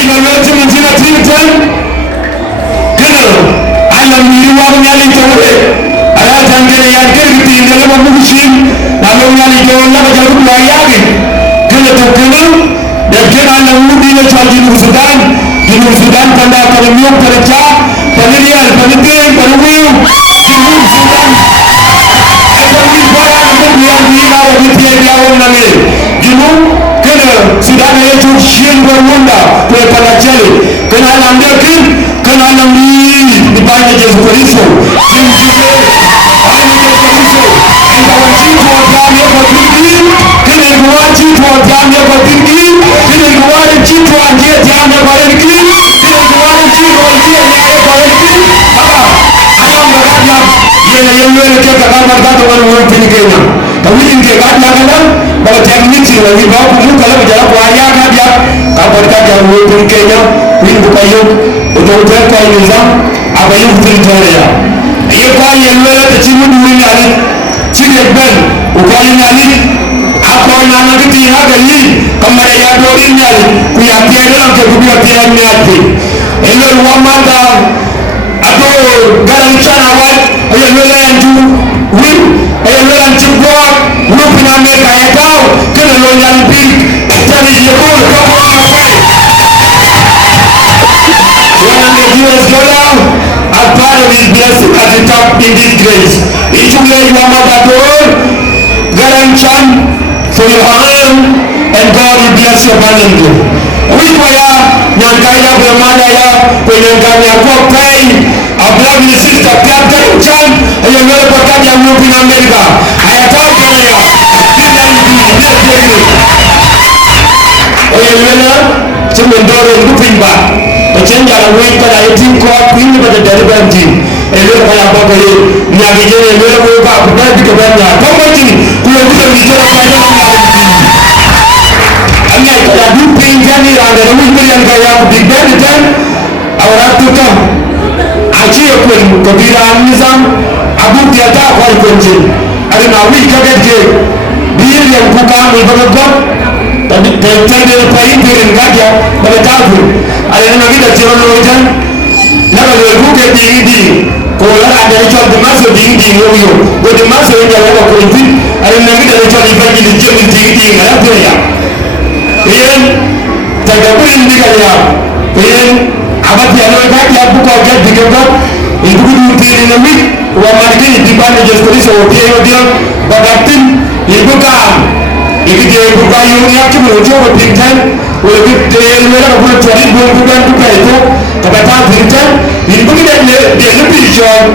Awi nalwati mzina tinten. Kena alam niwa nyali tawre. Ala jangere ya kerti ndele mamushim. Nalo nyali jawla bajaru layagi. Kena to kena dan kena alam mudi le chaji Sudan. Di Sudan tanda kalmiok terca. Panirian panitir panuwiu. Sudan. Ekonomi para kemudian dia begitu dia orang ni. Jinu kena sudah ada tu shin bermula pada jeli. Kena lambat kena lambi di banyak jenis poliso. Yang kita katakan mereka orang Filipina. Tapi ini kita katakan bahwa teknik sih lagi bawa pun kalau berjalan buaya kan dia kabar kita orang Filipina ini bukan yang untuk kau nizam apa yang Filipina ya. Ia kau yang luar tercium dulu ni ada cikgu ben, kau yang ni apa nama kita yang ada ni kemarin yang dulu ni kuya tiada orang kebuka tiada ni ada. Ia luar mata atau garam cana awak ayat luaran tu win ayat luaran cipot rupin Amerika ayat kau kena luaran pil jadi jepul $100 as part of his blessing at the top in this grace. Itu lagi lama betul garam can for your hand and God will bless you abundantly. Wipaya yang kaya bermana ya penyangkanya kau pay abang ni sister kapten can yang melepas yang mungkin Amerika ayat tahu ya kita ini oh yang mana cuma dorong mungkin bah macam jalan wait pada itu kau ini pada dari banjir elok kalau apa kali nyari je elok kau apa benar di kebannya kau macam kau bukan bicara Anya kalau duping kan ni ada mungkin yang kaya di band dan orang tu kan aci pun kebiran nizam abu tiada kau kunci ada nawi kaget ke dia yang bukan berbagai tapi tadi pagi piring kaja pada tahu ada nabi dah jalan lojan nak lalu ke tinggi kalau ada jual masuk tinggi yoyo boleh masuk yang ada kunci ada nabi dah jual bagi di jam tinggi ada ya Kemudian jaga pun dia kaya. Kemudian abad yang mereka dia buka dia dikerap, ibu ibu dia ni wa margin di mana jadi so dia bagatin ibu kan. Ibu dia ibu kayu ni aku mencoba pintar, walaupun dia mereka pun cari bukan itu, kata pintar, ibu dia lebih jauh.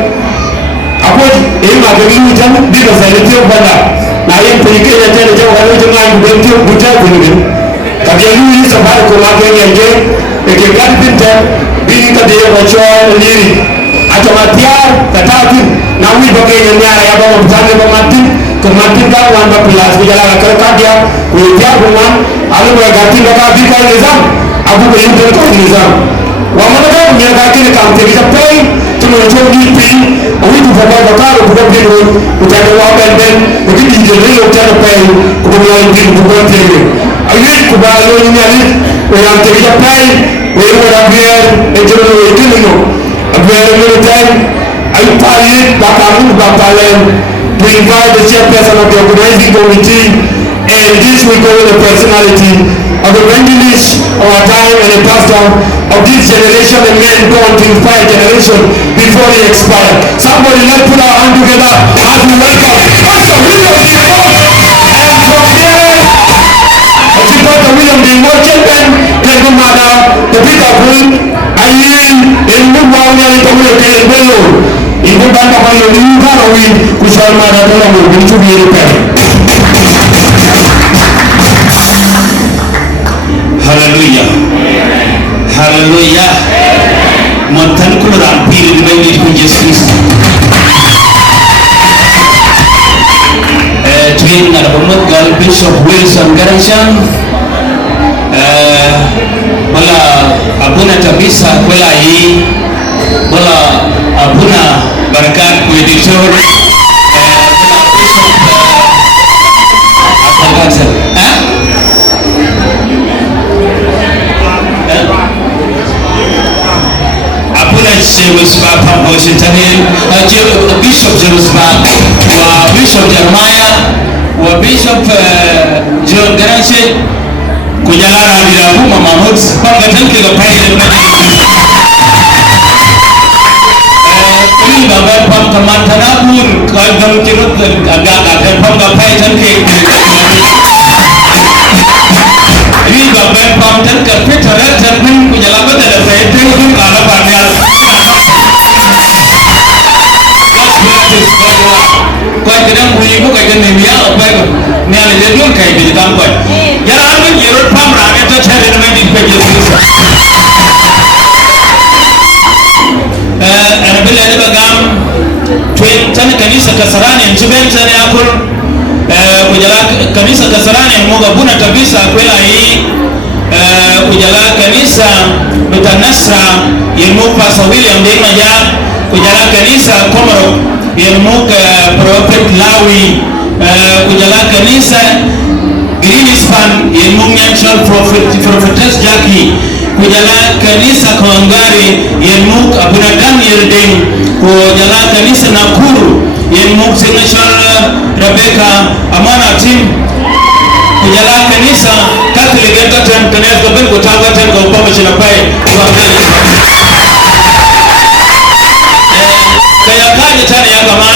Apa ini macam ini macam dia saya dia pada. Nah yang perikir dia jauh kalau jangan bentuk bukan begini. Tapi ini sebab kemajuan yang je, kegiatan pintar, bini tadi macam ni, atau matiar, katakan, nawi bagai yang ni ayah bawa bersama pemati, kematian kan wan berpelas, berjalan kerja dia, dia bukan, alu berganti bagai bikar nizam, aku berjumpa dengan nizam. Wamana kan berganti dengan kami kita pay, cuma jauh di pay, awi tu bagai bakar, bukan biru, bukan wawan dan, begitu jadi bukan pay, kemudian biru bukan biru. Ayat kubalo ni ali orang terima pay orang biar ejero itu ni biar mereka ayat paling bakalan to invite the chairperson of the organizing committee and this we call the personality of the evangelist of our time and the pastor of this generation and men born to inspire generation before they expire. Somebody let's put our hand together as we welcome Pastor William and from there Pastor William di Washington dan kemana ketika pun ayin ilmu bawanya itu boleh kelihatan ibu bapa kalau lihat orang kusal mana dalam berbicara hidup. Haleluya, haleluya. Mantan kurang pilih bagi Yesus. Twin ada pemegang Bishop Wilson Garansian. Bala abuna kabisa bala ini bala abuna berkat editor bala Bishop apa kata James Papa Washington Bishop James Papa wa Bishop Jeremiah wa Bishop John Garanche kujalara bila Mama Mahmud panga tanki ga paile ini baba pam kamantanabur kagam kirut agak pam ga paile tanki ini baba pam tanki petara tanki kujala badala paile tanki kala parnial kau kadang bui ko kadang nemia apa ko ni ada jadi kai di dalam kau ya ada jerut pam rame tu cari nama di pagi tu ada bila ada bagam tuan cina kanisa kesaran yang cuban cina aku kujala kanisa kesaran yang moga buna kabisa aku lagi kujala kanisa Mutanasra yang muka sawil yang dia maja kujala kanisa Komoro yang muka Prophet Lawi kujala kanisa Greenspan yang muka Prophetess Jackie kujala kanisa Kawangari yang muka Abunakan Yerdeng kujala kanisa Nakuru yang muka Signature Rebecca Amana Tim kujala kanisa Catholic Entatan Kanel Kabel Kutawatan Kaupama Sinapai kaya kaya tani ya kama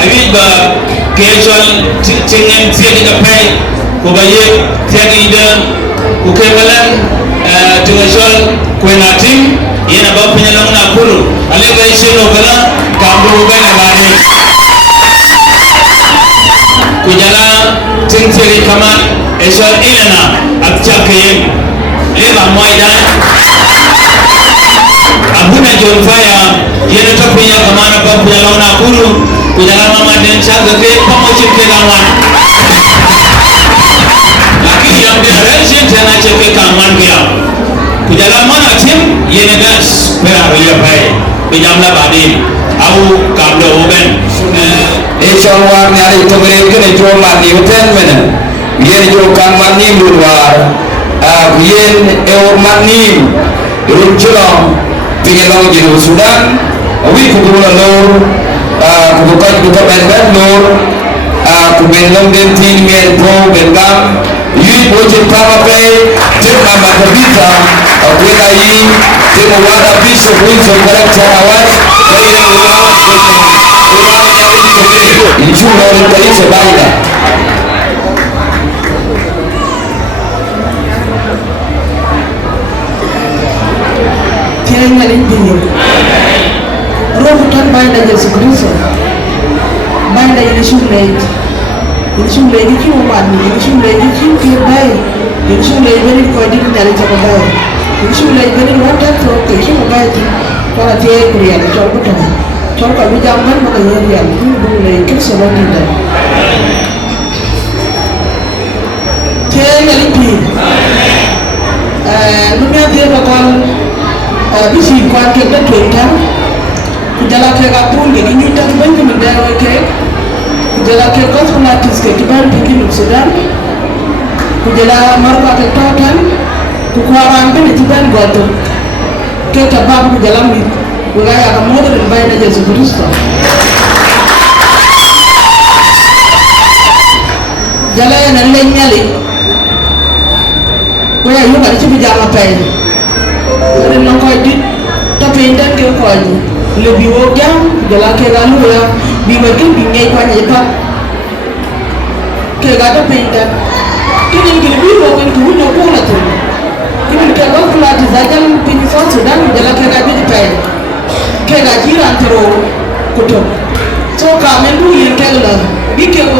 abiba kejual cingen tiagi kapai kubaye tiagi ida kukebalan tungasol kuenatim yana bawa penyalang nakuru alega isino kala kambu bena bani kujala cingtiri kaman esol ilana abjakayen leba moidan abuna jonfaya yana tafiya kamana babu ya launa kuru kujala mama dan chaga ke pamocin ke lawan lakini yang dia relation tena cheke kaman dia kujala mana tim yana gas pera ya pai bijamla badin au kamlo oben Echawar nyari kemarin kene joman ni hotel mana yen jo kaman ni luar yen eorman ni runculong pingelong di Sudan, awi kubulan lor, kubukan ben lor, kubenlong den tin mel pro bengam, yui bojen pama pe, jem nama terbita, awi lagi, jem wada bisu Wilson dalam carawas, ini cuma orang kali sebaliknya. Tiada yang lain roh hutan bayi dah Yesus Kristus bayi dah Yesus lagi ini cuma mani Yesus lagi cuma kira bayi Yesus lagi beri kau di dunia ini cakap bayi Yesus lagi beri wadah tu cuma bayi tu kalau tiada kurian cakap betul cakap kami zaman maka kurian itu boleh Kristus lagi dah tiada yang lain dunia dia bakal bisi kwan ke da toita kujala ke ga pun ge ni ta ban ke da ke kujala ke ko na tis ke ban ke ni Sudan kujala marka ke totan ku kwaran ke ni ban goto ke ta ba kujala mi ga ya ga modern bai da Yesu Kristo jala ya nan len nyali ko ya yu ga ci bi jama pay ada nak kau di tapi indah kau kau ni lebih wajah jalan ke lalu ya biarkan bingai kau ni pak ke gada pindah kini lebih wajah kau ni apa lah tu kini kalau kau di zajan pinjau Sudan jalan ke gada di pay ke gajiran terus kutu so kami tu yang ke lah bikin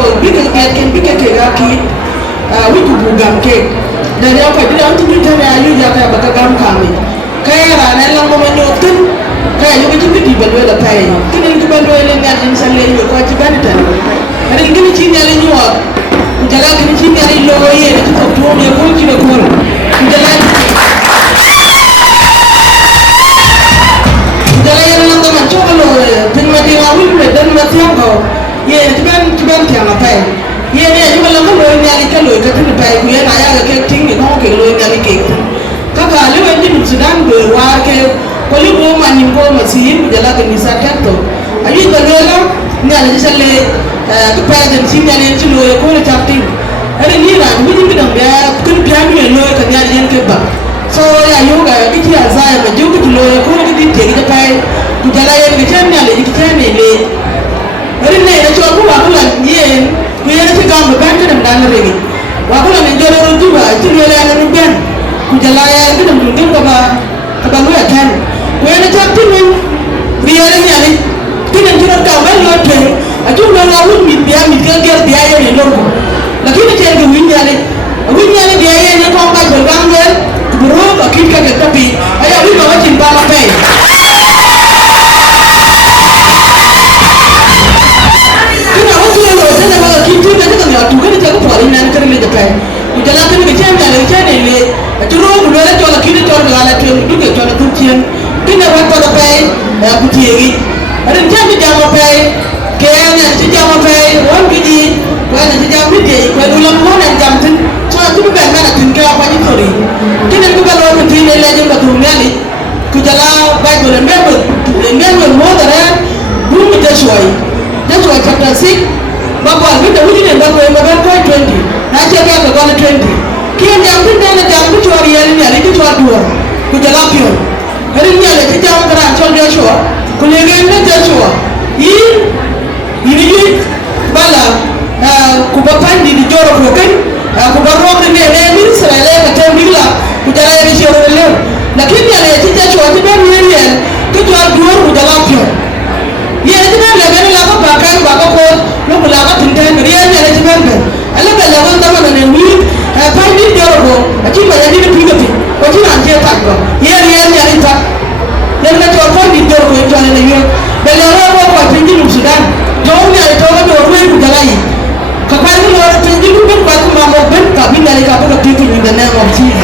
ke gaki witu bugam ke dari apa dia untuk kita ayu jaga bakal kami kaya rana lang mo manyotin kaya yung itu di balwela tayo kini yung balwela nga insan leyo ko chibanita ari kini chinya leyo jala kini chinya leyo ye ni ko to ne ko kini ko jala yan lang ko man choko lo tin mati wa wi le dan mati ko ye chiban tiang apa ye ne yung lang ko lo ni ali ka lo ka tin pa ku ye na ya ka ting ni ko ke lo ni ali ke kaka liwe ndi Sudan be war ke ko li ko ma ni ko ma si ku jala ke ni sa kanto ayi ko lela ngala ji sale ko president si ngale ci lo ko le tapti ada ni ran bu ni bidam ya kun piano lo ka ngala yen ke ba so ya yoga ki ya za ya ju ku lo ko le di te ga pai ku jala yen ke tan ngala ji tan ne le ari ne ya cho ku wa ku la yen ku yen ci gam ba kan dam dan re wa ku la ne joro ro ju ba ci lo la na ben ku jala ya ke dam dum ko ba ka ba lo ya tan ku yen tapti ni riya ne ngala kina jiro ka ba lo te aju lo la wun mi biya mi ga ger biya ye lo ko lakini tenge winyane biya ye ne ko ka jol gangel buru ka kit ka tapi aya wi ba tin ba ma pe kina wasu lo tene ba kit tu ne ka ya tu ka ta ko pori nan kare le pe ku jala ka ne chen da le chen le ajuro ku lo la to la kit to la la tu du ke to la tu chen kina wa to la pe ku ti yi ada chen bi ja ma pe ke ne ti ja ma pe won bi di wala ti jam bi de ko lu la mo na jam tin so tu be ma na tin ka pa ni tori kinen ko lo ko tin le jam ba tu ngali ku jala ba ko le member mo da ra bu mi de shoy chapter 6 ba ko bi de wudi ne ba ko ma ba ko 20 na che ga ko na 20 kien jam tin de na jam bi tori ya ni ali ti to duwa ku jala pio hari ni ale ti jam kara so de show ku le ge ne de show yi ni bala kuba pandi di joro ko kan kuba rom ne ne min israele ka te mila ku jara ni joro le lakini ale ti ta cho ti ben ni ye ku to duor ku jala pio ye ti ben le ben la ba ka ba ko lo ku la ba tin ten ri ye ne ti ben ben ale be la won ta ma ne mi pandi joro ko ati ba ya ni pi ga pi ko ti an je ta ko ye ne ri ta ye ne to pandi joro ko to ne ye be le ro ko ti ni Sudan do ne to do ru ku jala yi kapan itu orang tinggi itu kan batu mampu ben tapi dari kapan ke titik in the name of Jesus.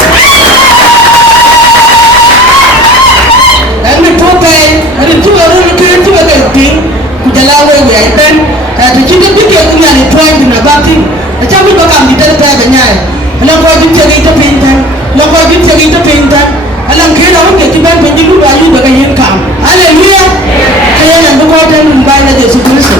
Dan itu pakai, ada itu orang itu pakai ting, kujalawe we ben, ada juga pikir punya ni point di nabatin, macam itu bakal kita pakai banyak. Alang kau jadi cari itu pintar, alang kau jadi cari itu pintar, alang kira orang kita ben penjilu baju bagai yang kam. Haleluya. Kaya yang tu kau dan membayar Yesus Kristus.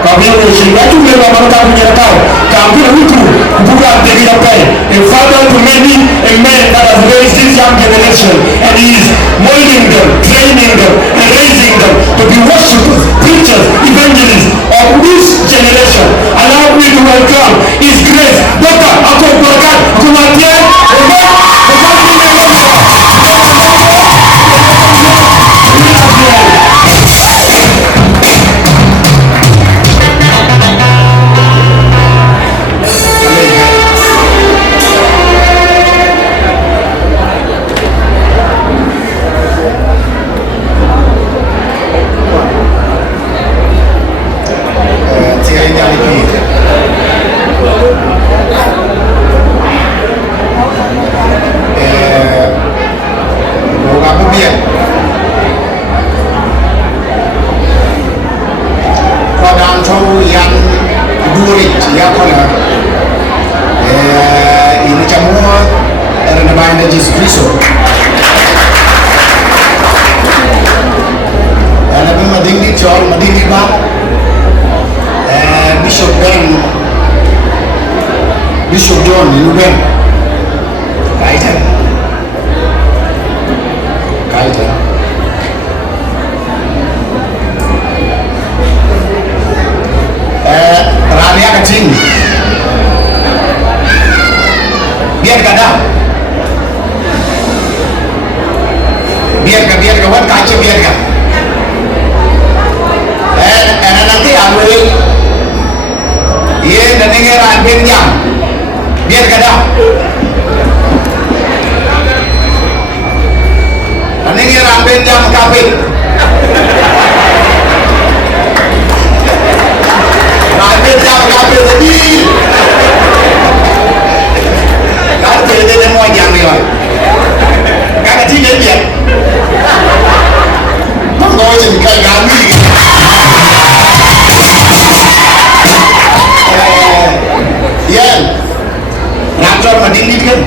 Kabila watu mbele wa baraka kunyera tao kabila witu kubuga tegida pay a father to many a man that has raised this young generation and he is molding them, training them and raising them to be worshipers, preachers, evangelists of this generation. Allow me to welcome his grace Dr. Akon Barakat Kumatia Bishop John Luben Kaitan Rania kecil biar ka wan kaca biar ka nanti ambil ye nanenge ran ben jam biar kada nanenge ran ben jam kapit ran ben jam kapit tadi kan jadi mau jam ni lah kan ti dia biar không nói gì cái gắn gì làm cho mà đi đi thêm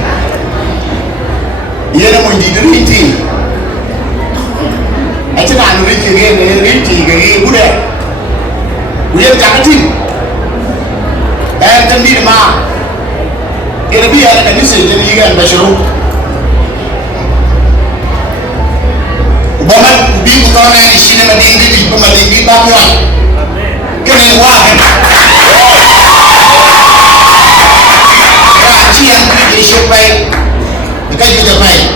yena mo ndi riti acha na riti ge bude uye takati tan di ma ina bi ala kanisa je ni ga bashiru baman bi ko tawna ni shine ma dingi di ko ma dingi ba ko kene wahid yang di syupai dekat juga baik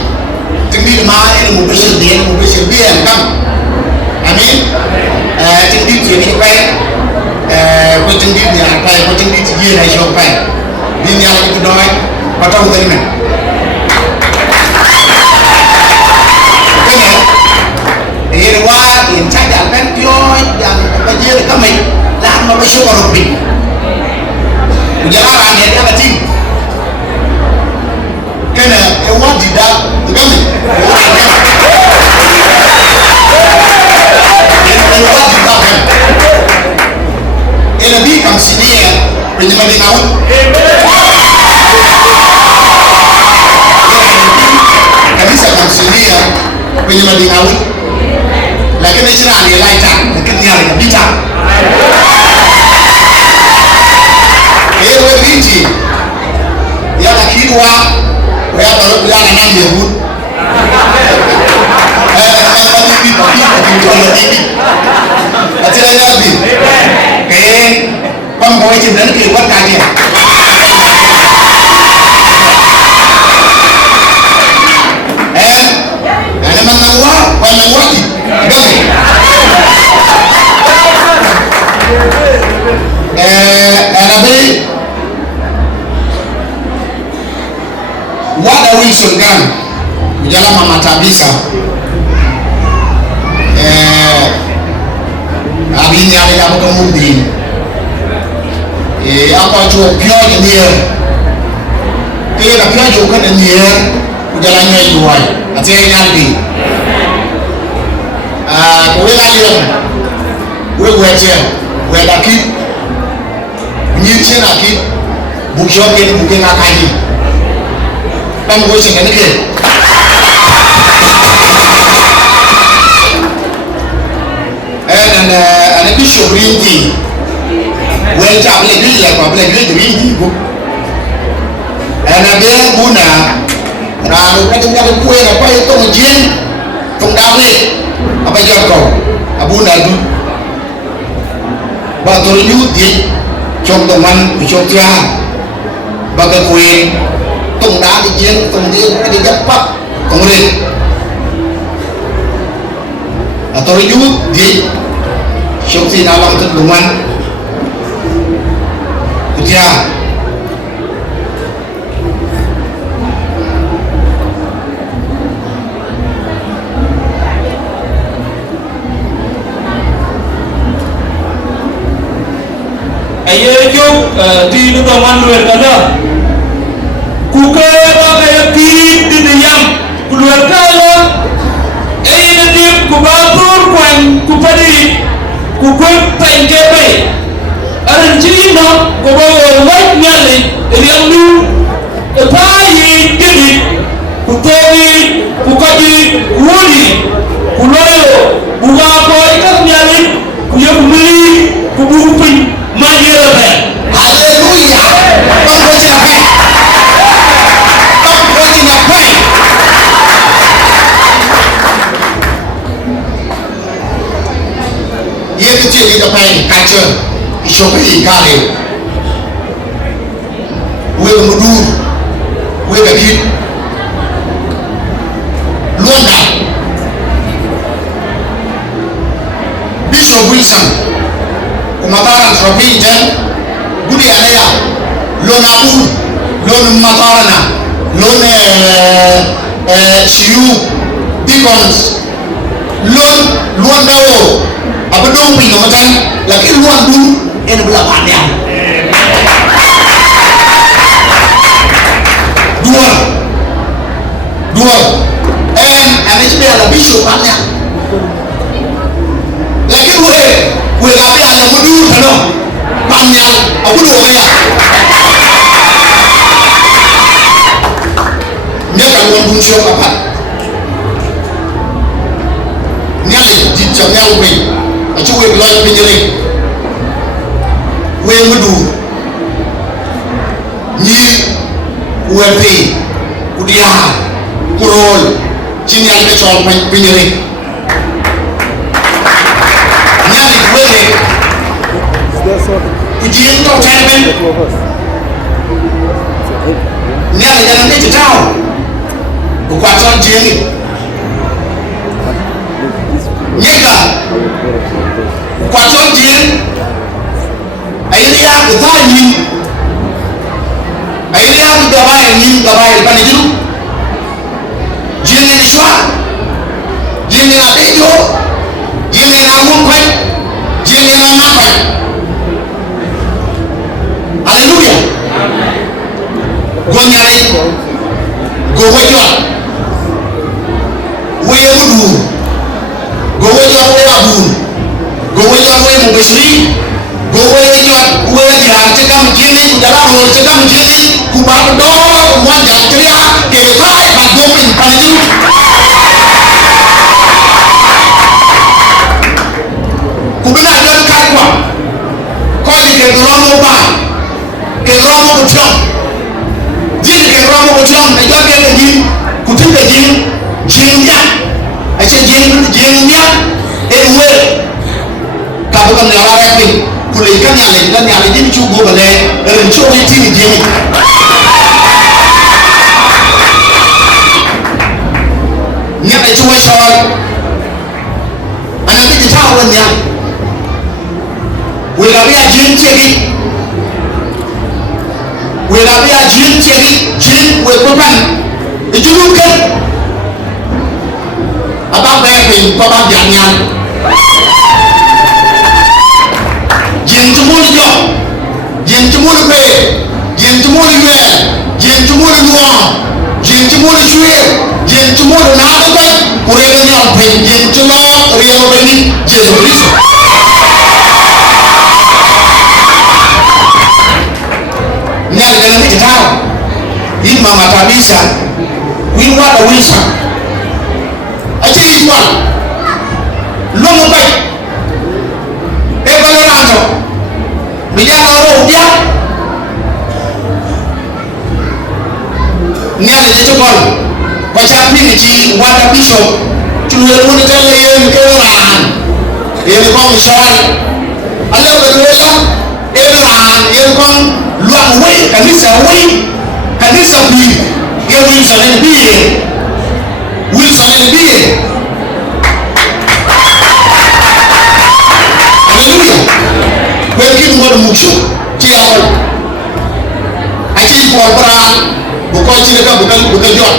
tinggi ma ini mubashir dia kan amin tinggi jadi baik ko tinggi dia apa ko tinggi dia na syupai din yang itu doy patau dari men ini wah in caja kan tio yang bajir kami lah ma basyur rubi ujaran dia kata ting kena ewa tidak kami ewa tidak kan ena bi kam sini ya penyebab naun kanisa kam sini ya penyebab naun lakini sina ni laita lakini ni ala bita ewe binti ya lakini ya kalau dia anak Yahud, aja lagi, pembawa cinta ni keluar kaji. Ada menangwa di, kami. Nabi wada Wilson kan jalan mama tak bisa abini ada apa kemudian apa cuci pio dia pio juga kan dia jalannya jual asyik nyari kowe lain kowe wajah kowe laki nyicen laki bukan akali Bang gue sih kan ke, dan ada bishop rinti, gue cakap lagi lah, apa lagi rinti bu, ada dia guna, lalu kadang kue apa itu ngejin, tunggawe, apa jangkau, abu nadu, batul nyuti, contohan, contohnya, bagai kue. Tung đá đi chiến, tung đi dắt bắt, tung đi. Tôi giúp gì? Sống gì nào làm thật đúng anh? Được chưa? Ayo chúc đi nước đồng ăn luyện cả đó. Kukaya kaya kiri di diam keluar kaya ini dia kubatur kuan kupadi kukut tengkebe aranjino kubawa white nyali diam lu tayi didi kutogi kukaji wudi kuloyo bugapo ikas nyali kuyabuli kubupin majirabe haleluya pangkocabe Jadi apa yang kaca isopi kali, we mudur, we gadit, luanda, Bishop Wilson, kumataran sopi jen, budi alaya, lona pun, lona matarana, lona siu, deacons, luanda o. Apa dong pinjam macam, lagi luar dulu, ini belah pandai. Dua, ada juga lebih syukurnya. Lagi gue lagi ada mudur kan, pandai, aku dua ya. kan won dun show kapat nyale di jam nyang bi a ci we lo bi nyele we mudu ni wepe udia kurol ci nyal be chol bi nyele nyale wele kujien to tayben nyale dana ne ci taw ko kwaton jeni nyega kwaton jeni ayini ya kutani ayini ya gabai panijiru jeni ni shwa jeni na bejo jeni na mumpai jeni na mapai hallelujah gonyare gowojo weyemudu gowojo weyabu gowojo wemubesri gowojo weya tekam jeni dalaro tekam jeni kubado mwanya tria kepai bagomin panju kubina don kakwa koi ke romo ba ke romo kuchom jini ke romo kuchom na joge ke jini kutinga jini jini ya ache jini ya ewe kabuka ne ala repi kule kan yale jini chugo bale rencho wetini jini nyame chuwe shoy ana bi tawo nyam we la bi a jini chegi we la bi a jini chegi jini we kopan ejuluke abang bepin ko bang jangan jin tumul jo jin tumul be jin tumul ye jin tumul nuo jin tumul chue jin tumul na ba ko re nyo pe jin tulo rio be ni jesu kristo nyale dana ni taw in mama tabisa win wada wilson ache iswa lomo bay e balorato bijana ro dia nyale je tokol ko champi ni ci wada bishop ci le woni tele yen ke ran yen ko mi sol alle be wela e ran yen ko lo we kanisa bi ye wilson en bi wilson en bi hallelujah when kin mo muksho ti yawo ati ko bra bu ko ci ka bu ka jot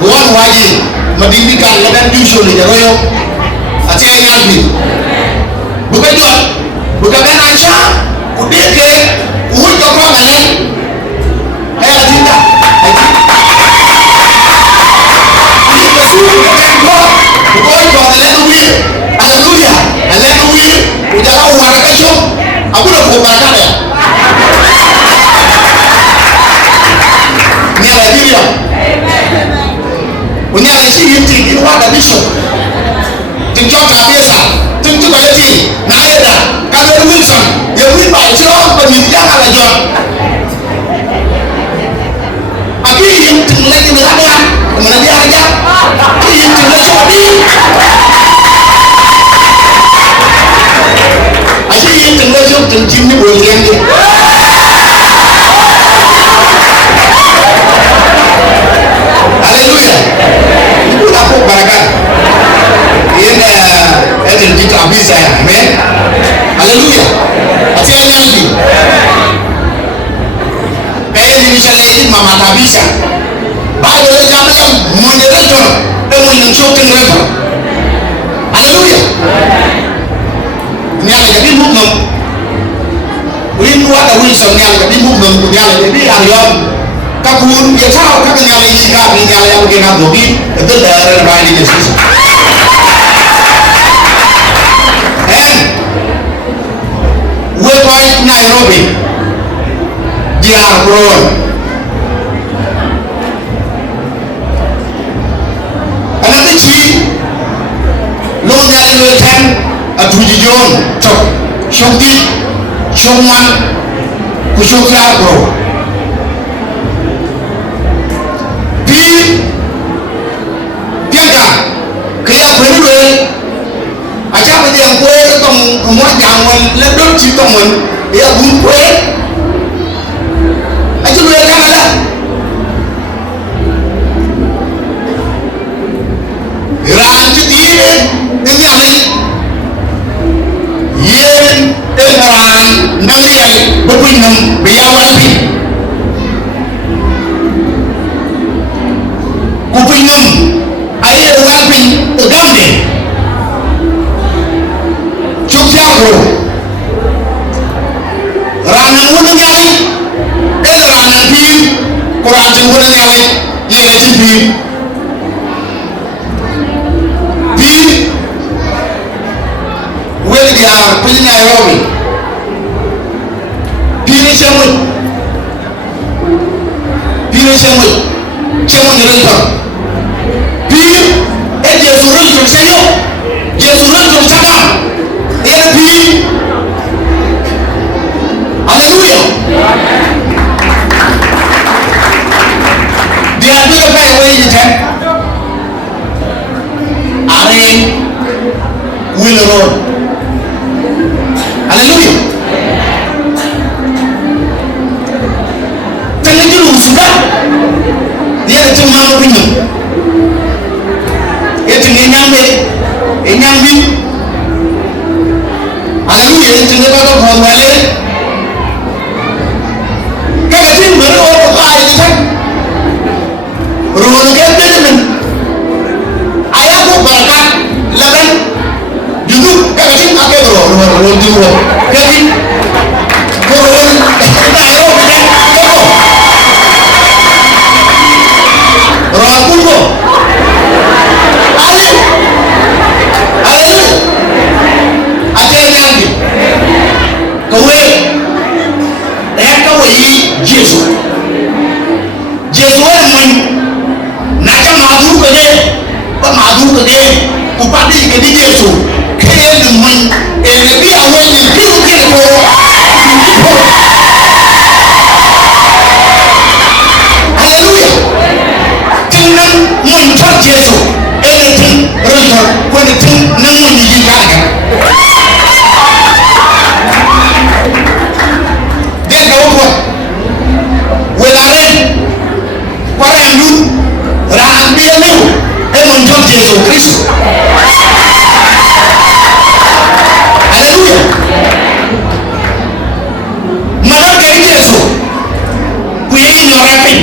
bu won waji ma di bi kan la dan diso le royo ati ay ngambi bu ka jot bu ka ben acha ku deke ku ko ko ngale ay adinda hallelujah ujala uwara kesho akuna kubarakana ni Nigeria unyala chi yiti in wada bishop tinjota biesa tinjuba yeti na eda Calvin Wilson ye win by chiro ko ni yanga la jon aki yin tinleki ni lagwa mana dia aja aki yin tinleki wadi ashi yin tinleki tinjini bolgende hallelujah ibu aku barakat ini edin di kabisa amen hallelujah atia nyambi kaya ni misalnya ini mama kabisa Bible le jamnya moderator emu yang shooting record hallelujah ni ala jadi mukmum win wada Wilson ni ala jadi mukmum ni ala jadi ariom kakun ya tahu kakun ni ala ini kak ni ala yang kena bloki itu dari bayi di Yesus we point Nairobi dia Brown ten atuji jon chok shokti shokman kushokya bro pi pianga kaya bwe acha ba dia kwe tong mo jang won le dot chi tong won ya bun kwe acha lu ya la ran chi ti ne nya le yen e ran na ye bo pin nam be ya wa pi ku pin nam ai wa pi gam de Chukyago Rana wuna nyai ele rana pi Kurajin wuna nyai yele chi pi wele dia pili nyai robi pi ni chemul ni rito pi e Jesu rito seyo Jesu rito chaka pi hallelujah dia tu apa yang boleh jadi are will road hallelujah tadi dulu sudah dia cuma mau pinjam itu nyambe hallelujah itu ne ko ko wale ka tin mari o ko ay ni tan runo ke tan aya ko baraka laban judu ka tin ake ro di wo ka tin ko ro ta yo ro ku ko ale ate nyangi kawe Jesu man na ka madu ko de ba madu ko de ku pati ke di Jesu ke ni man e ne bi awo ni ki o ke ko hallelujah tinan man ta Jesu e ne tin ronto ko ne tin nan man yi ga Jesu Kristo hallelujah mana ke Jesu ku yi norapi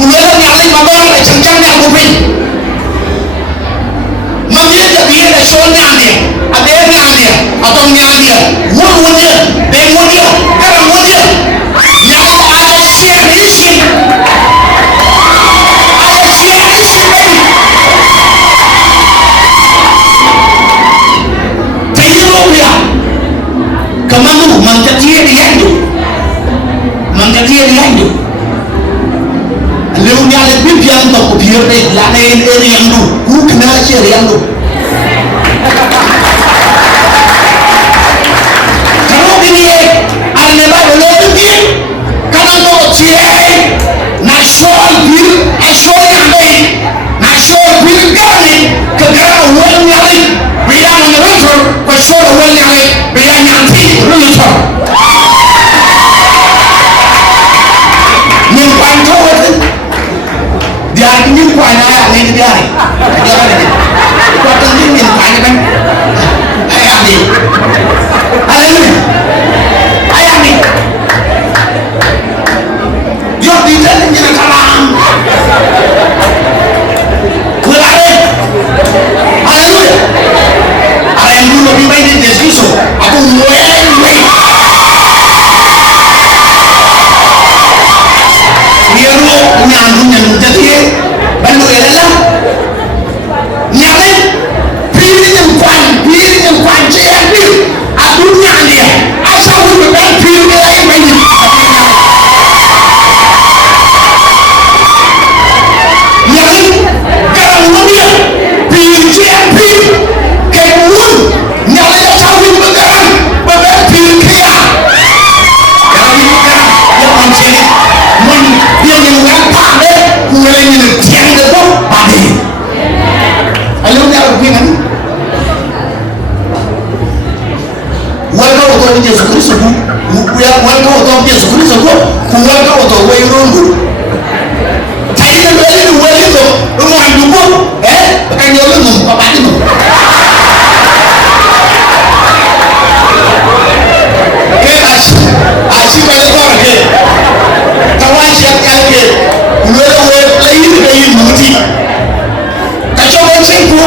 ku lo nyali baba le changchang ya ku pi mamye ja biye le so nyane ade nyane atong nyane won de be won kara won ya ai share history Kamanu mangkatia di yandu leu nyale bibian to ko biurde la ne eri yandu ku kana cher yandu karo gini arne ba lo bi kana to cher na shol bil e shol yande na shol bil gani ka gara won nyale biya na rotor ko shol won nyale biya nyanti rotor ni kwa na ya ni dia ni dia ni kwa tengin ni kwa ni kan ayah ni ayah ni dia tidak ni nak kalam kulare hallelujah ayah ni lebih baik ni Yesus aku mulai dia lu nyandung jadi balu elela nyale pili ni kwan jebi adunya ni asa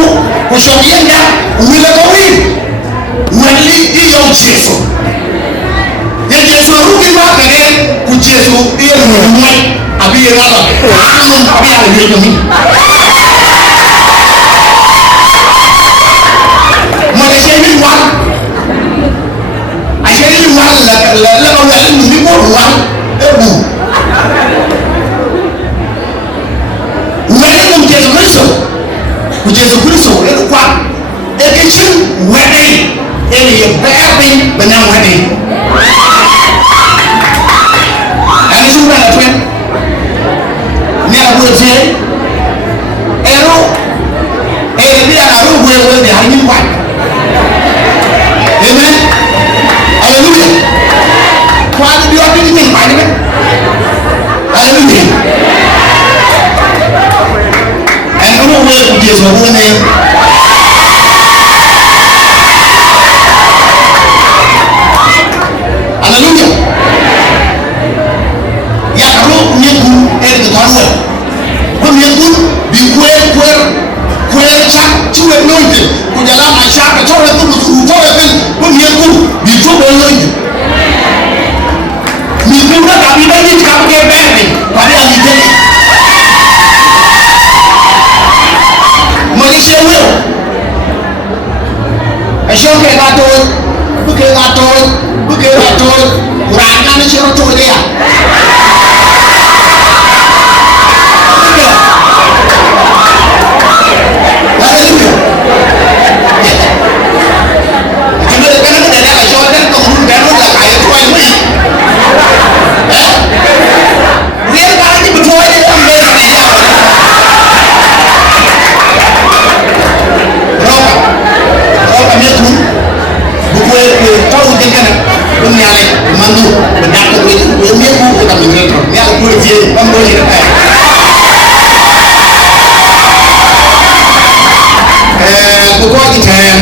mu ku shobienda wile ko wi wali iyo Jesu ya Jesu ruki ma kage ku Jesu iyo mu abi era ba anu abi ala ni ko mi mo de shey ni wa a shey ni wa la ko wali ni ko wa ebu wali ko Jesu Kristo e kwa e ke chi wedding e ye baby bana wedding ani su ba la twen ni a bu je ero e bi a ru we ni a ni kwa amen hallelujah kwa ni o bi ni kwa ni hallelujah and no way to Jesu wone hallelujah ya ro nyeku e de tawo ko nyeku bi kwe cha chiwe noite ko jala ma cha ka to to to ko nyeku bi to bo noite mi ko na ka bi ni ka ke be ni pa de ali de sewe aso ke gato rana ni chero to dia hallelujah kimere kana kana la aso dan ko mun dan la kaya to ai mai dia ka ni betul dia ambil nyale mandu benak ko itu dia ko ta min retro ni ala ko je bam bo ni ta ko ko ki tan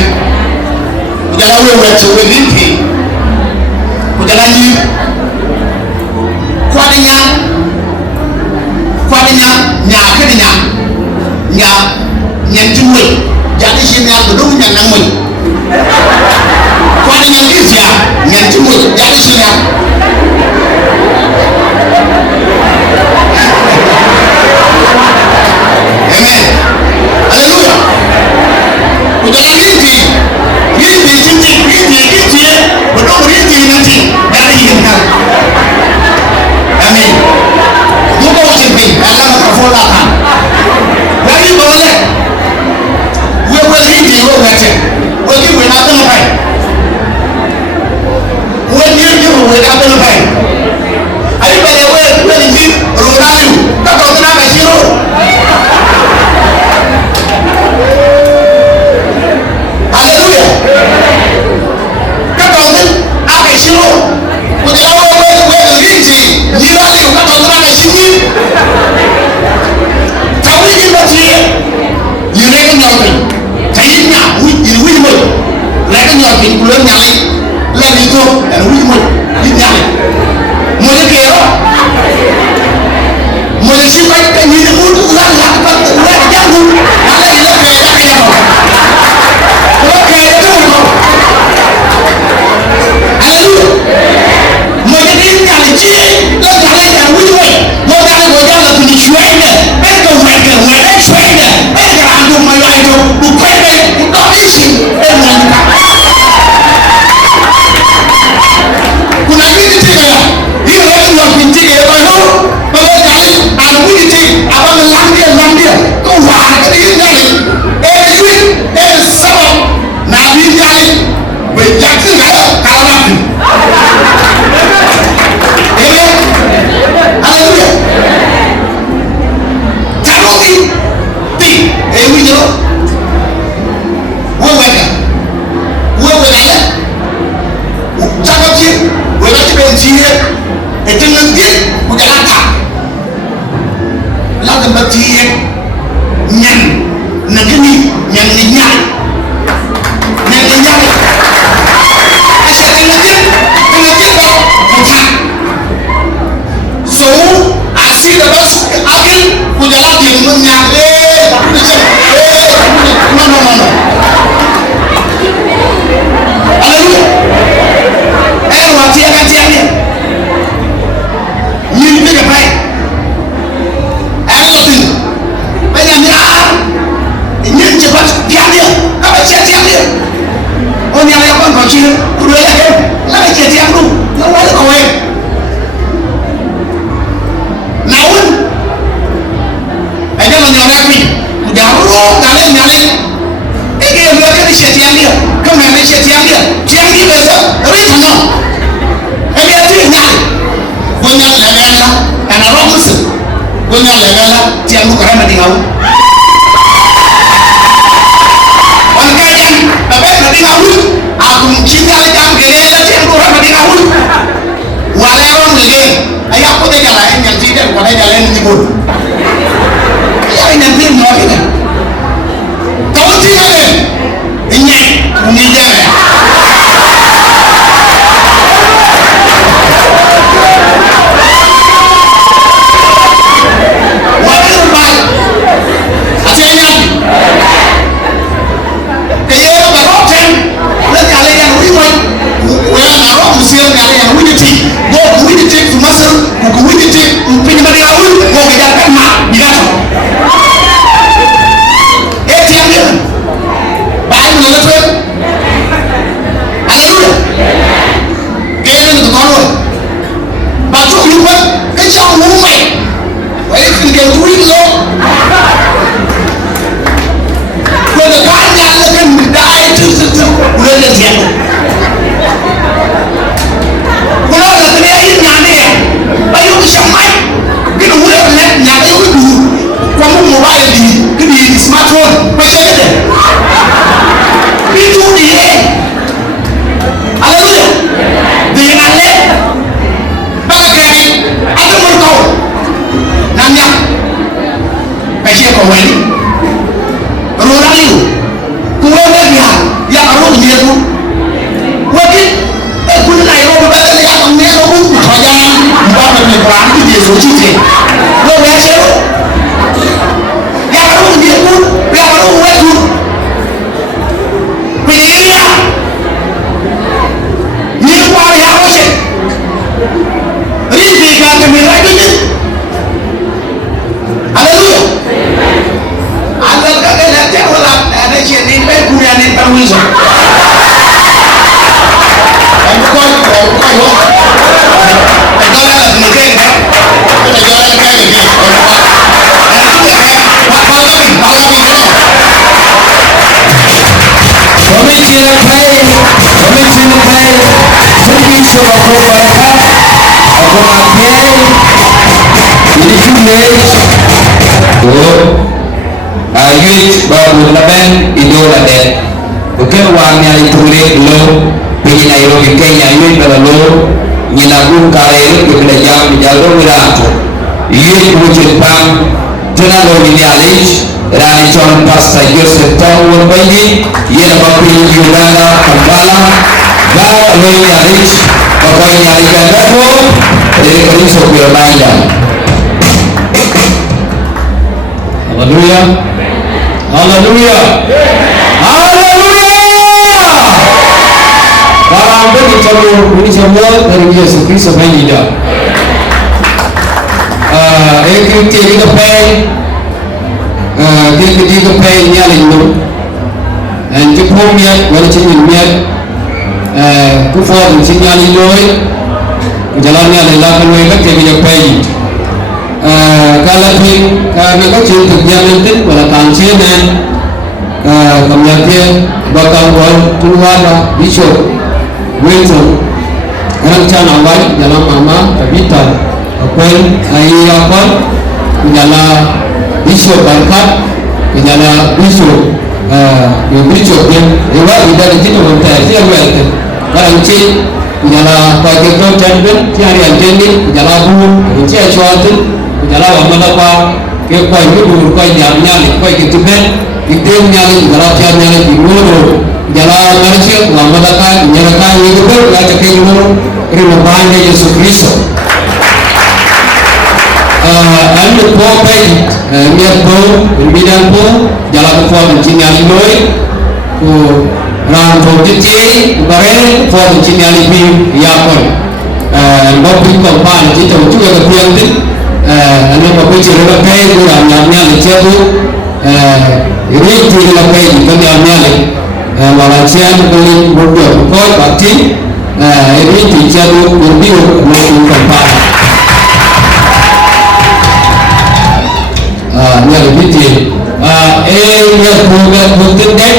ja la we wet we limpi ko ja la ni kwa nya nya ka nya jumwe ja ni shi nya do nya na mo kwa nya lisia nyanti mo ya shia amen hallelujah ujala niti bodo niti nati dari hinga amen duko chimpi ala ka fola ka wali bole we niti go wete we na ta mai we got the bank. I better wait when you Ronaldo. That's what I'm a hero. Hallelujah. That's what I'm a hero. When you know where the easy, you know you got to run a city. Tell me what you reckon nothing. Tell you now, you will. Reckon nothing, you learn nothing. Let me go and we will. Mo le kero mo le si pai ka ni mu tu la pa la ya lu ala ni la ka ya ko ke to mo hallelujah mo le ni ka ni ji la ka la ya wi we mo ka la go ja la tu ni shwe ne e ko we ka shwe ne e ka ra do ma ya do ku kwe ne ku ko ni si e mo ka kuna nini tena hiyo watu wa pinjike ya bano baba jali anakuja tena abana lambia ko wa kadi ngai sabo na binjali we jakti na kala amen hallelujah taroki ti wi yo wewe taroki wewe tibenjie etenenge kujalaka la de tie nyan na gani nyan ni nyan asa tenenge ko kuta so asira bas akil kujalaki mun nyale là cái đi xe tiền đi không mẹ đi xe tiền đi về đó biết thằng nào em biết gì nhá quân nhân lại về là anh nó không sự quân nhân lại về là tiền lúc cái mà đi ngầu còn cái nhân là biết là đi ngầu à cùng chín ra cái cái là tiền lúc cái mà đi ngầu qua đây không người đi ai áp có thể là em nhận gì đấy qua đây là lên đi buồn cái nhận gì nói cái này có gì đấy nhẹ đi ra này Ayuh baru laban idola deh. Bukan wangnya itu lo, pergi Nairobi Kenya ayuh kalau nyinagun kalian kita jam jalur beratu. Ayuh bujuk pang, jangan lo ini alis. Rani John Pastor Joseph Tawon bayi, ia bapa Yudana Kembala, bawa lo ini alis, pokoknya alis jaga lo, jadi kau sopir manja. Haleluya. Haleluya. Haleluya. Barang bagi jalur ini semua dari Yesus Kristus menjadi. Kita pay, kita pay nyalin lu. Dan jepun miat, wala cingin miat. Kufor nyalin lu. Jalannya adalah kalau kita pay. Kalau karena kau cinta jalan itu pada tansi dan kemudian bakal buat keluar bishop Wilson rencana awal dalam mama Tabita apa ayah apa dalam bishop Barkat dalam bishop bishop yang lewat tidak di situ mentai siapa itu barang cik dalam pakai kau jangan tiada yang jadi dalam buku cik cuaca dalam apa ke kau itu kau nyali kau itu ben itu nyali dalam tiada nyali di luar dalam manusia lama datang nyalakan itu pun kita ke luar kerimbangan Yesus Kristus. Anda kau pergi niat kau bidang kau dalam kau mencari loi kau ram kau kecil barang kau mencari lebih yakon. Bapa kau pan kita juga kepiang tu. Anda bapa cerita kaya tu ramnya leceh tu. Ini cerita kaya kita ramnya le. Malaysia boleh berdua kau pasti. Ini cerita tu lebih lebih tempat. Ni lebih dia. Yang bukan dek.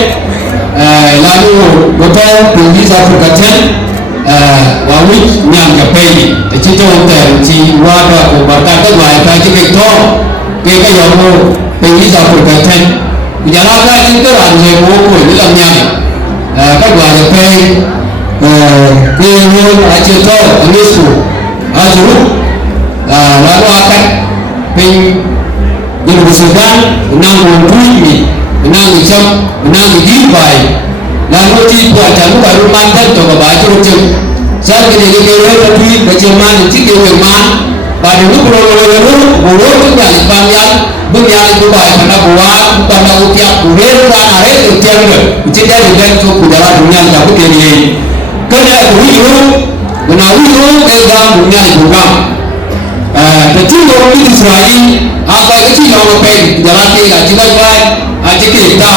chen wa wi nyam ka pe te chi to te chi wa ka ko ba ta ka wa ka chi ke to ke ka yo mo pe ni sa ko ka chen ya la ka chi to ran ne mo ko ni la nyam ka wa ka pe ke yo a chi to ni su a ju la wa ka pe ni bu Sudan nang mo mi nang cham nang di bai lalu ci buat jamu baru mantan to ba baca ucap saat ini kita lihat tapi bagaimana ci ke man pada lu buru tu nyali panjang bunyali tu baik karena buat pada upiak kurir dan are ujian ke ujian dan tu kudara dunia jabu kiri kerja itu menawi itu dalam dunia juga kecil orang di Israel apa kecil orang pen jalan tiga jika baik aja kita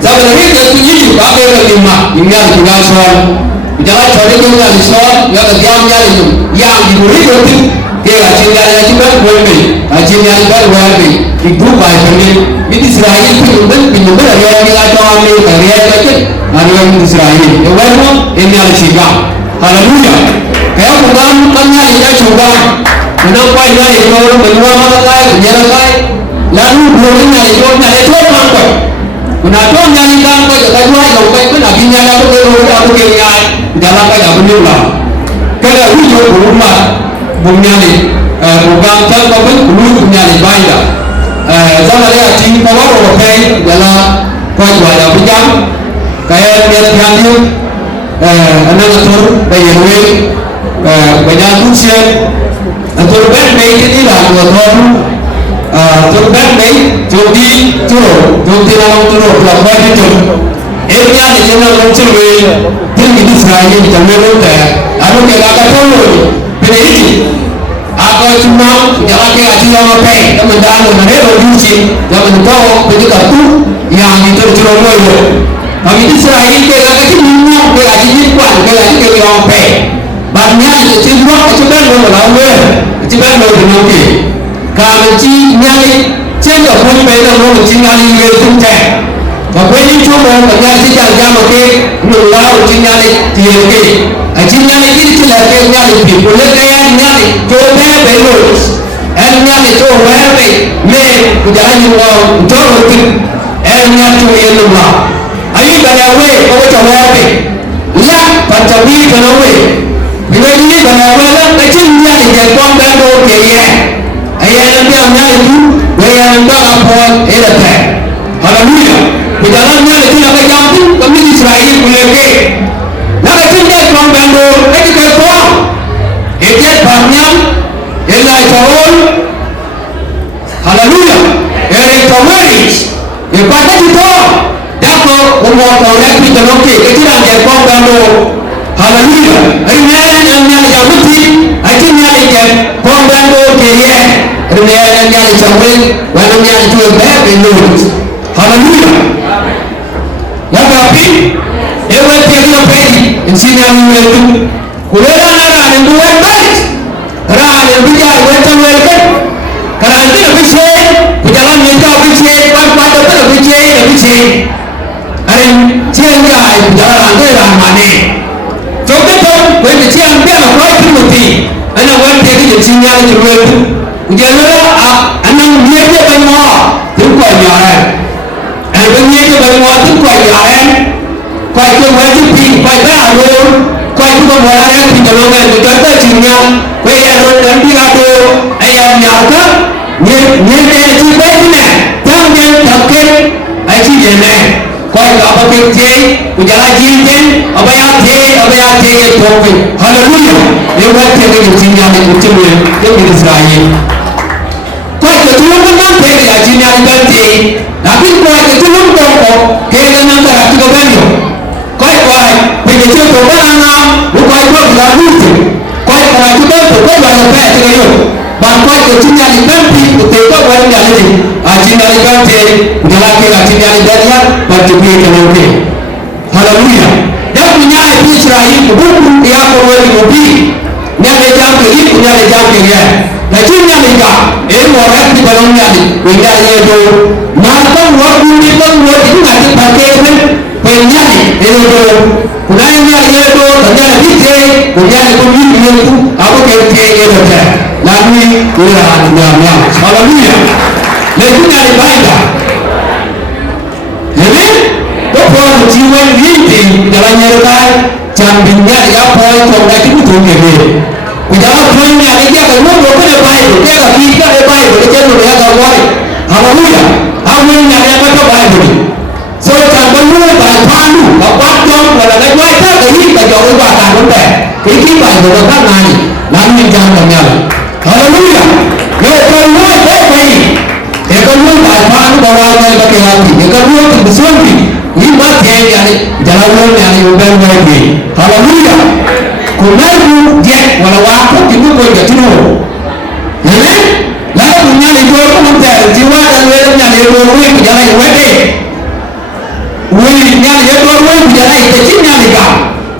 zaman ini dia tunjuk apa yang lima yang juga soal jangan cari juga soal yang diamnya itu yang diberi itu dia aja juga boleh aja juga boleh itu baik ini Israel pinjam dari yang kita tahu dari yang kita ada yang Israel yang mana ini ada juga haleluya kayak bukan banyak yang coba kenapa ini itu orang menua makai penjara kai lalu bukannya itu apa Kenapa nyari kan kau jadi dua yang kau pun nak nyari aku aku nyari jalan kau yang benar lah. Kalau hujung rumah bunyali bukan kalau kau pun bunyali banyak. Zaman dia cing power orang jalan kau jual pinjam kayak dia pinjam anak atur bayarwe banyak tujuan atur bank ini lah atur turban mấy chỗ đi nào chỗ là quay đi chỗ em nhà thì chúng ta không chơi về thế thì Israel thì chẳng nên đâu cả anh cái là cái thôi cái đấy gì coi chúng nó nhà cái là chúng nó phải nó mình đang rồi hết rồi duy trì là mình có cái cả tu nhà thì tôi chưa nói rồi mà vì Israel cái là cái nhau cái là cái quan cái là cái nhau phải bạn nhà thì chúng nó chúng ta luôn là người chúng ta luôn thì nó gì kalau ci nyali cengkok pun beda mau ci nyali le tunte và với những chỗ mà người ta sẽ trả ra một cái nụ lao ci nyali thì cái ci nyali chỉ là cái nyali bị của lên cái nyali chỗ bé bé rồi em nyali chỗ bé bé lên của gia đình vào chỗ đầu tiên em nyali chỗ yên luôn mà ấy cái nào vậy có chỗ bé bé lắc và chỗ đi cái nào vậy vì vậy đi cái nào vậy đó cái ci nyali cái con bé đồ kìa ayah nanti amnya itu, ayah nanti lapor, ada. Haleluya. Berjalannya itu nak kejampun, kami di Israel boleh ke. Nak kejampun orang Bandung, lagi kerja. Ejat banyak, elai tahun. Haleluya. Elai tawaris. Pada itu, dapat umur tahun itu terlokek. Kecil ada orang Bandung. Haleluya. Amen. Yang jamuti, akhirnya ikan orang Bandung kaya. Dunia yang nyali jauhin, walau nyali jual banyak minum. Haleluya. Ya tapi, lewat tiada pagi, insinya itu. Kuliah nara yang dua baik, kerana yang bicara macam mereka, kerana itu lebih sih, berjalan minta lebih sih, pada itu lebih sih. Ada cianjai berjalan anda yang mana? Coba tu, kalau cianjai apa itu mesti, anda buat tiada insinya jual. Janganlah anak dia banyak, tu kau jalan. Anak dia banyak tu kau jalan. Kau itu wajib pergi, kau dah ada. Kau itu berada di dalam negara Cina. Kau yang nanti ada ayam nyata, nyata juga ini. Jangan takkan aji jene. Kau apa kerja? Kau jalan jiran, apa yang tu. Haleluya. Lewat tiada Cina yang ucapnya yang Israel. Kau ketulung kan pergi haji ni ada ganti, tapi kau ketulung kau kerana nak ratu kau ganti. Kau pergi cuci barang, bukan kau berlalu. Kau cuci kau berlalu pergi tu. Bangkau ketulung ada ganti, kau berlalu jadi. Haji ni ada ganti, jalan ke haji ni ada ganti, baju ni kena ni. Haleluya. Dia punya Israel, bukan dia pergi mobil. Ni ada jam pergi, ni ada jam pergi. Lakini nyalika emu orang di dalam nyali menjadi itu makan waktu itu waktu itu nanti pakai pun penyali itu kuna nya yedo tanya dite kunya ko mi yeku ako ke yedo ta la ni ura nyamya haleluya le kuna ni baida amen to ko ti wen yiti dala nyerka chambinya ya po ko da ki tu ngene kujala punya ni ya ko mo ko le baida ke ka ki ka le baida ke no ya ga wai haleluya amen nya ya ka baida so ta ko lu ba panu ba pa jong wala la wai ta ga yi ka jong ba ta ko be ki ki ba do ka na ni la ni jam ka nya haleluya ye ko lu ba be ye ko lu ba panu ba wa ba ka ya ti ye ko lu ti so ti ni ba te ya ni jala lu ya ni ba ba be haleluya ko na ku je wala wa ko ti ko ga ti no amen la ku nya ni ko ko ta ji wa da le nya ni ko ru ki jala ye we wili nyali yedo wili jala ite nyali ga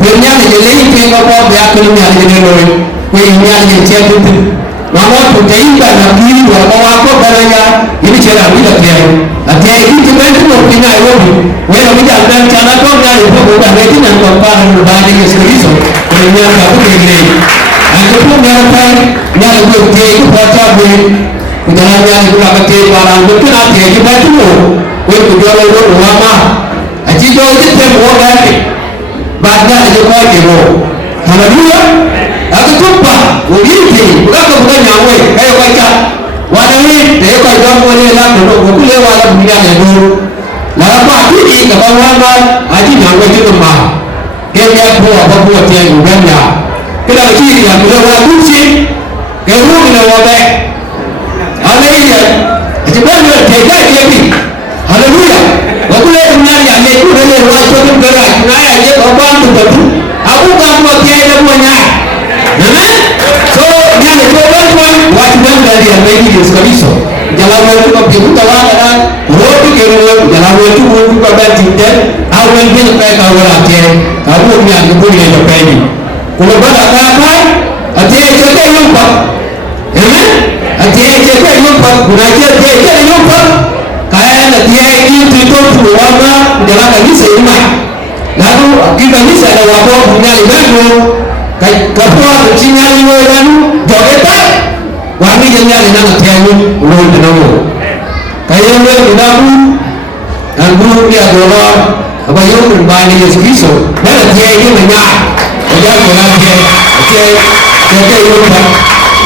wili nyali jele ite ngoko ya kuli nyali jele loe wili nyali jele chetu tu mama tutaimba na kili wa kwa kwa baranya ili chela bila kile atia hivi wetu kwa kina yobi wewe bila ndani chana kwa nyali kwa kwa ndani na kwa para ndo baada ya siku hizo wili nyali kwa kile angepo nyali pai nyali kwa kile kwa tabu kujala nyali kwa kile para ndo kuna kile kwa tu wewe kujala ndo mama ajijo jite mo gani baada ya kwa kero haleluya akutupa ubiti ukaka kufanya wewe hayo kwaita wanawe ndio kwa jambo ile la ndio kule wala dunia ndio la kwa hili kama wama aji na wewe kitu ma kenya kwa babu wa tena uganda kila kitu ya kule wa kuchi kero ni wabe haleluya ajibani tega hivi haleluya wakule dunia ya leo kule watu ngara na ya kwa bantu batu abu kwa kiaida mmoja amen so nyale kwa watu ndani ya mengi Yesu kabisa jala wetu kwa kuta wala roho kero jala wetu kwa bati au wengine kwa wala tena abu mimi ngoni ya peni kuna bada kwa atie cheke yumba amen atie cheke yumba kuna cheke yumba kaya na tie kitu tu wala jala kanisa ima lalu kanisa na wako kunyali wetu kapwa kuchinyali wetu jogeta wami janyali na tiani ulo namo kaya wetu ndabu anguru ya dola abayo mbani Yesu Kristo na tie hiyo nya oja ko na tie yopa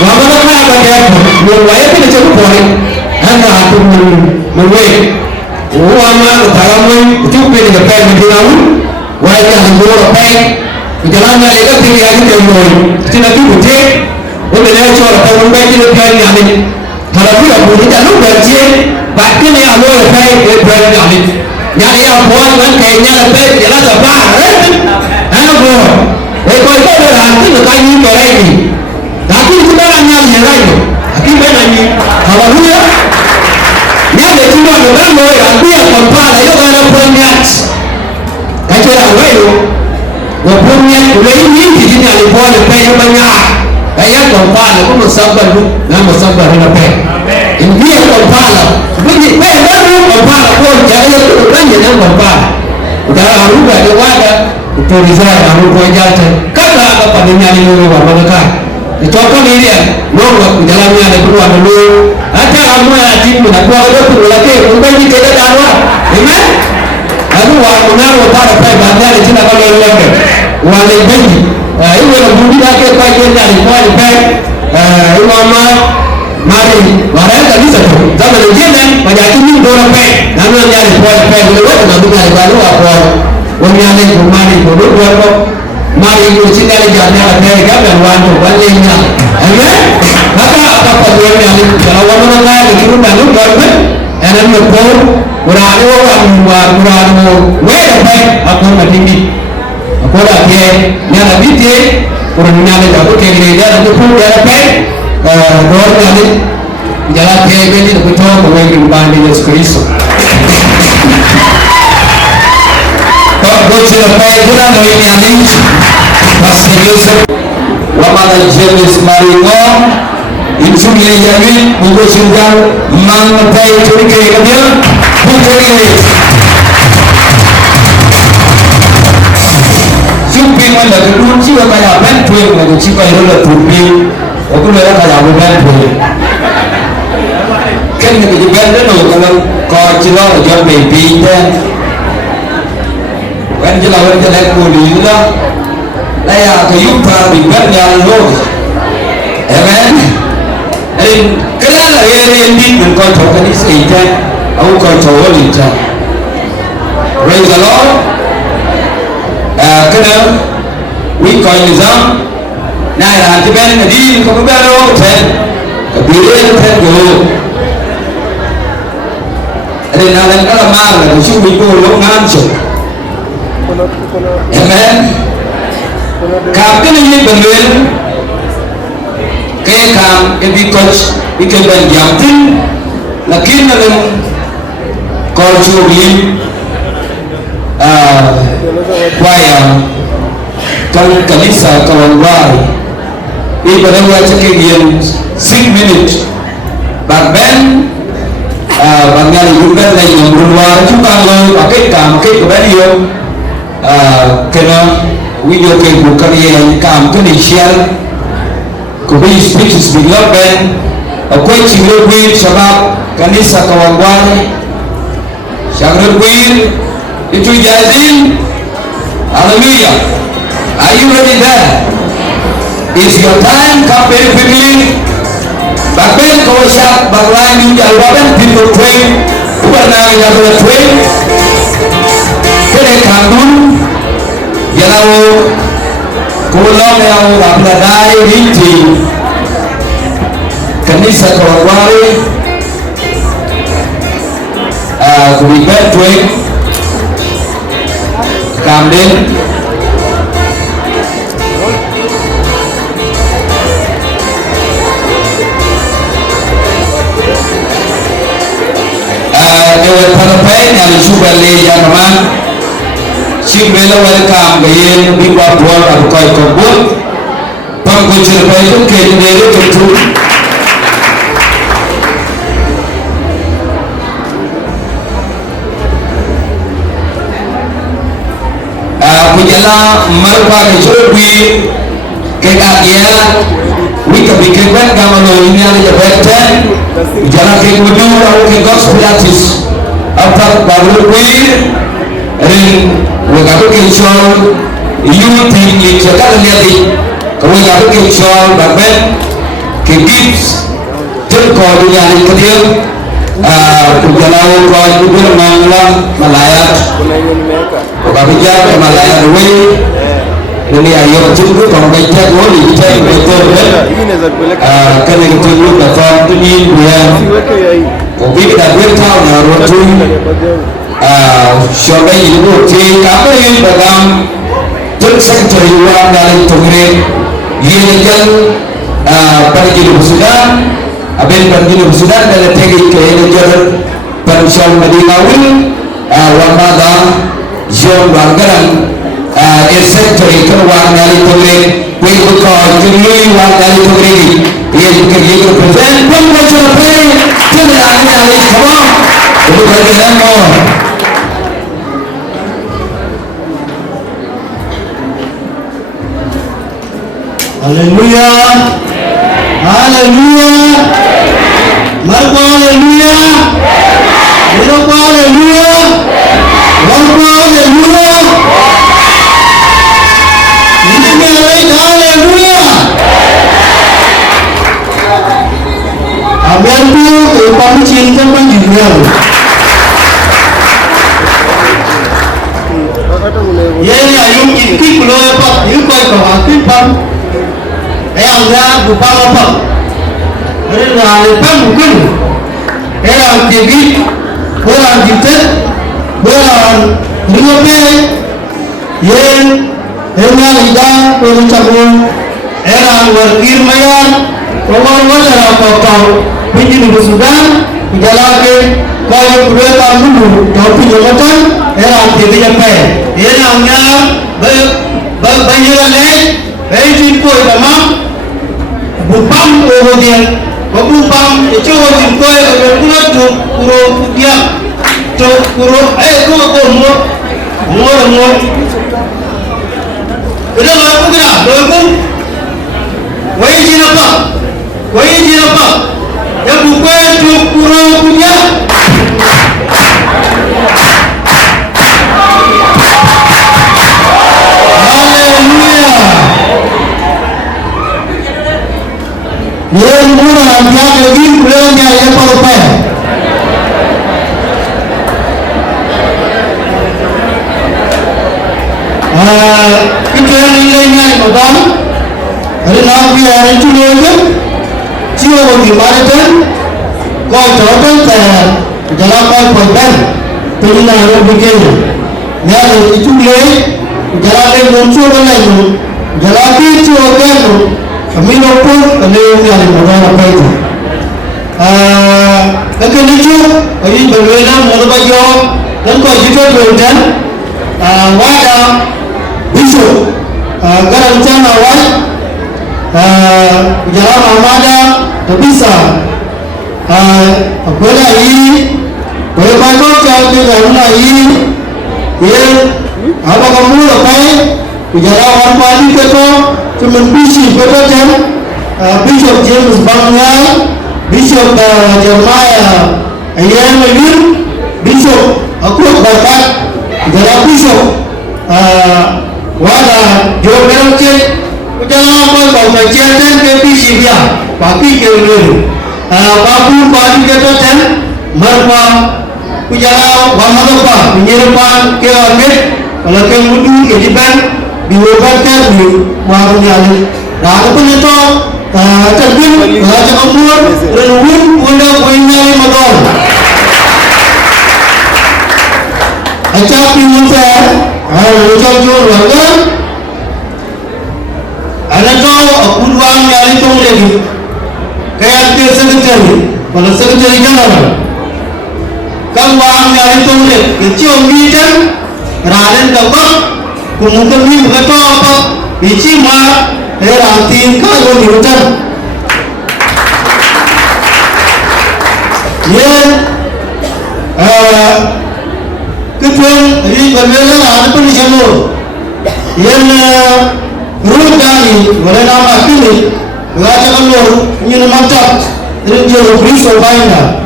wama na ka ya ko waye kile cha kupone anga mwe wama taramwe tupe ni kwa mjinau waja ngoro pe kujalanya ile kile ya ndio moyo tena kuje wale leo chora kwa ngombe ile pia ni ame halafu kuja lugha je bakini ya moyo pe ile pia ni ame nyali ya kwa wan Kenya pe jela saba ana go kwa hiyo ndio kwa nini ndio lakini kuna nyali ya raio lakini bana ni haleluya nyale tuwa ndio ya pia kwa pala hiyo kana point kachora wewe waponya ule nyingi jini alipona pale banya kaya kwa pala kama sababu na sababu na pale ndio kwa pala bidi wewe ndio kwa pala kwa jale kufanya na kwa pala utaruka ni wada utuliza na ruko jata kama hapa ni nyali wewe wa baraka itoka ile nongo kujalamia na kwa ndio hata amua ya timu na kwa wale kulake mbeni kile dawa amen lalu wanao para pale baadaye tena kama ile wale bengi hiyo na budi yake kwa jenda alikuwa ni pale mama mali wale kabisa tu kama nyingine majatini ndio pale na mimi alikuwa pale ile wote na duka alikuwa hapo wanyane kumani ndio hapo mali hiyo chini ile jana pale kama watu wale nya amen hata hapa ndio alikuwa wana ngani kirunda ndio ana mko urani wa wewe pai akona tingi akona ke nyana biti urani nyale da ko kele da ko pu da pai dor nyale jala ke beli ko to ko ngi mbande Yesu Kristo ko gochi da pai kuna no nyale Pastor Joseph wa mother James Maringo insulia jamii mungu shingan mangpai turike kabia bukan mà chỉ quay đó là thuộc đi ở cái nơi đó là một bên thôi cái này cái bên đó rồi còn coi chỉ lo là cho mình bị thế bên chỉ lo bên cho nên mua đi đó đây là cái giúp ta bị bên nhà luôn amen nên cái đó là yên đi mình coi thấu cái gì thế ông coi thấu cái gì thế praise the Lord cái đó quý coi như sao này là cái bên này đi không có bên đâu thế cái biển thế rồi đây là cái là ma là cái chú bị cô lúc ngán chụp amen cảm cái này như bình thường cái cảm cái bị coach bị cái bệnh giảm tinh là kiến là đừng coi chú bị quay trong kanisa Kawangware đi vào đây cho cái game 6 minutes bạn bên bạn nghe là chúng ta này dùng luôn qua chúng ta luôn ở cái cảm cái của bé yêu cái nó video cái của cái gì cảm cái này share của cái speech bị lấp bên ở quay chỉ lưu quy sabab kanisa Kawangware sang lưu quy itu jazin hallelujah. Are you ready there? Is your time come very quickly? Back then, kalau siap banglain di jalan people train, bukan naik jalan train. Kene kandung, jalan kulon yang ramladai rinci, kanisa Kawangware, kulibat train, kamden. Dewan Panapai yang sudah leja teman, si bela welcome bayi di bawah atau kau kebun, pangkucer bayi itu kini itu betul. Pujala marpa kecuali kekaya, wika bikinkan gambar ini ada jabatan. Jalan ke kudu atau ke gospel artist apa baru kuih ring wakapu kecil youth yang cakap lihat kalau wakapu kecil bahkan ke gigs terkau dunia ini kecil jalan kau itu bermanglang Malaya wakapu jalan ke Malaya dulu ini ayat jumlah kalau baca boleh cek betul kan yang jumlah dapat ini dia covid dah bertahun lalu siapa itu si apa yang dalam tersektor luar dari Tungre ia jalan pergi ke Sudan abang pergi ke Sudan dan pergi ke jalan Pansal Madinawin Wamada Zion Wargaran sektor itu luar dari Tungre Wikukau Jumlah luar dari Tungre ia juga itu present pun macam apa tidak ada semua itu bagi semua haleluya haleluya marko haleluya marko haleluya marko haleluya haleluya amen tu upah cinta panjang ye ni ayung ikut pulau apa ikut kau aktif pam yang dah upah apa ada lepas mungkin yang tinggi orang kita orang rumah ye dengan lidah pencabut orang wakil mayan orang wajar kau pinjam di Sudan jalan ke kau perlu tahu dulu kau pinjam macam orang tinggi sampai orang yang banyak lagi banyak kau tamam bupam kemudian bupam itu orang kau berkuat tu kuro dia tu kuro kau mur kita lakukan apa Ye muna ambia lagi pulang dia yang parupai. Kita ni lainnya modal. Hari nak biar itu lagi. Cio bagi marathon. Kau jodoh ter jalan kau perban. Penina orang bikin. Ya itu lagi. Jalan yang muncul lagi. Jalan itu kan. Kami pun kalau yang modal apa itu. Kalau itu, ini berbeza modal baju. Dan kau juga berbeza. Wadah bisu garam cana awal jalan amada terbisa boleh ini boleh bangun kalau kita nak ini ye apa kamu lepas jalan orang padi kita cuma bisi kita kan Bishop James Bangal Bishop Jeremiah Ayan Levin Bishop aku berkat jalan Bishop wala jo merong che jalan apa kau macam kan KPC dia pakai kewin babu padi kita kan merpa pujalau wamadopa penyerupan kewamet kalau kemudian ediban diwobatkan di warung yang dah pun itu terjun raja umur renung unda punya modal acap pinjau Rojak jual warga, anak kau aku uang yang itu lagi, kayak dia sekretari, kalau sekretari jangan, kan uang yang itu lagi, kecil bijan, raden dapat, kemudian ni berkata apa, bici mah, ranting kau diujar, kecuali ini berbeza ada pun di jalur yang rute kami boleh nama pilih raja kalor ini nama cap dari jalur Kristo bayar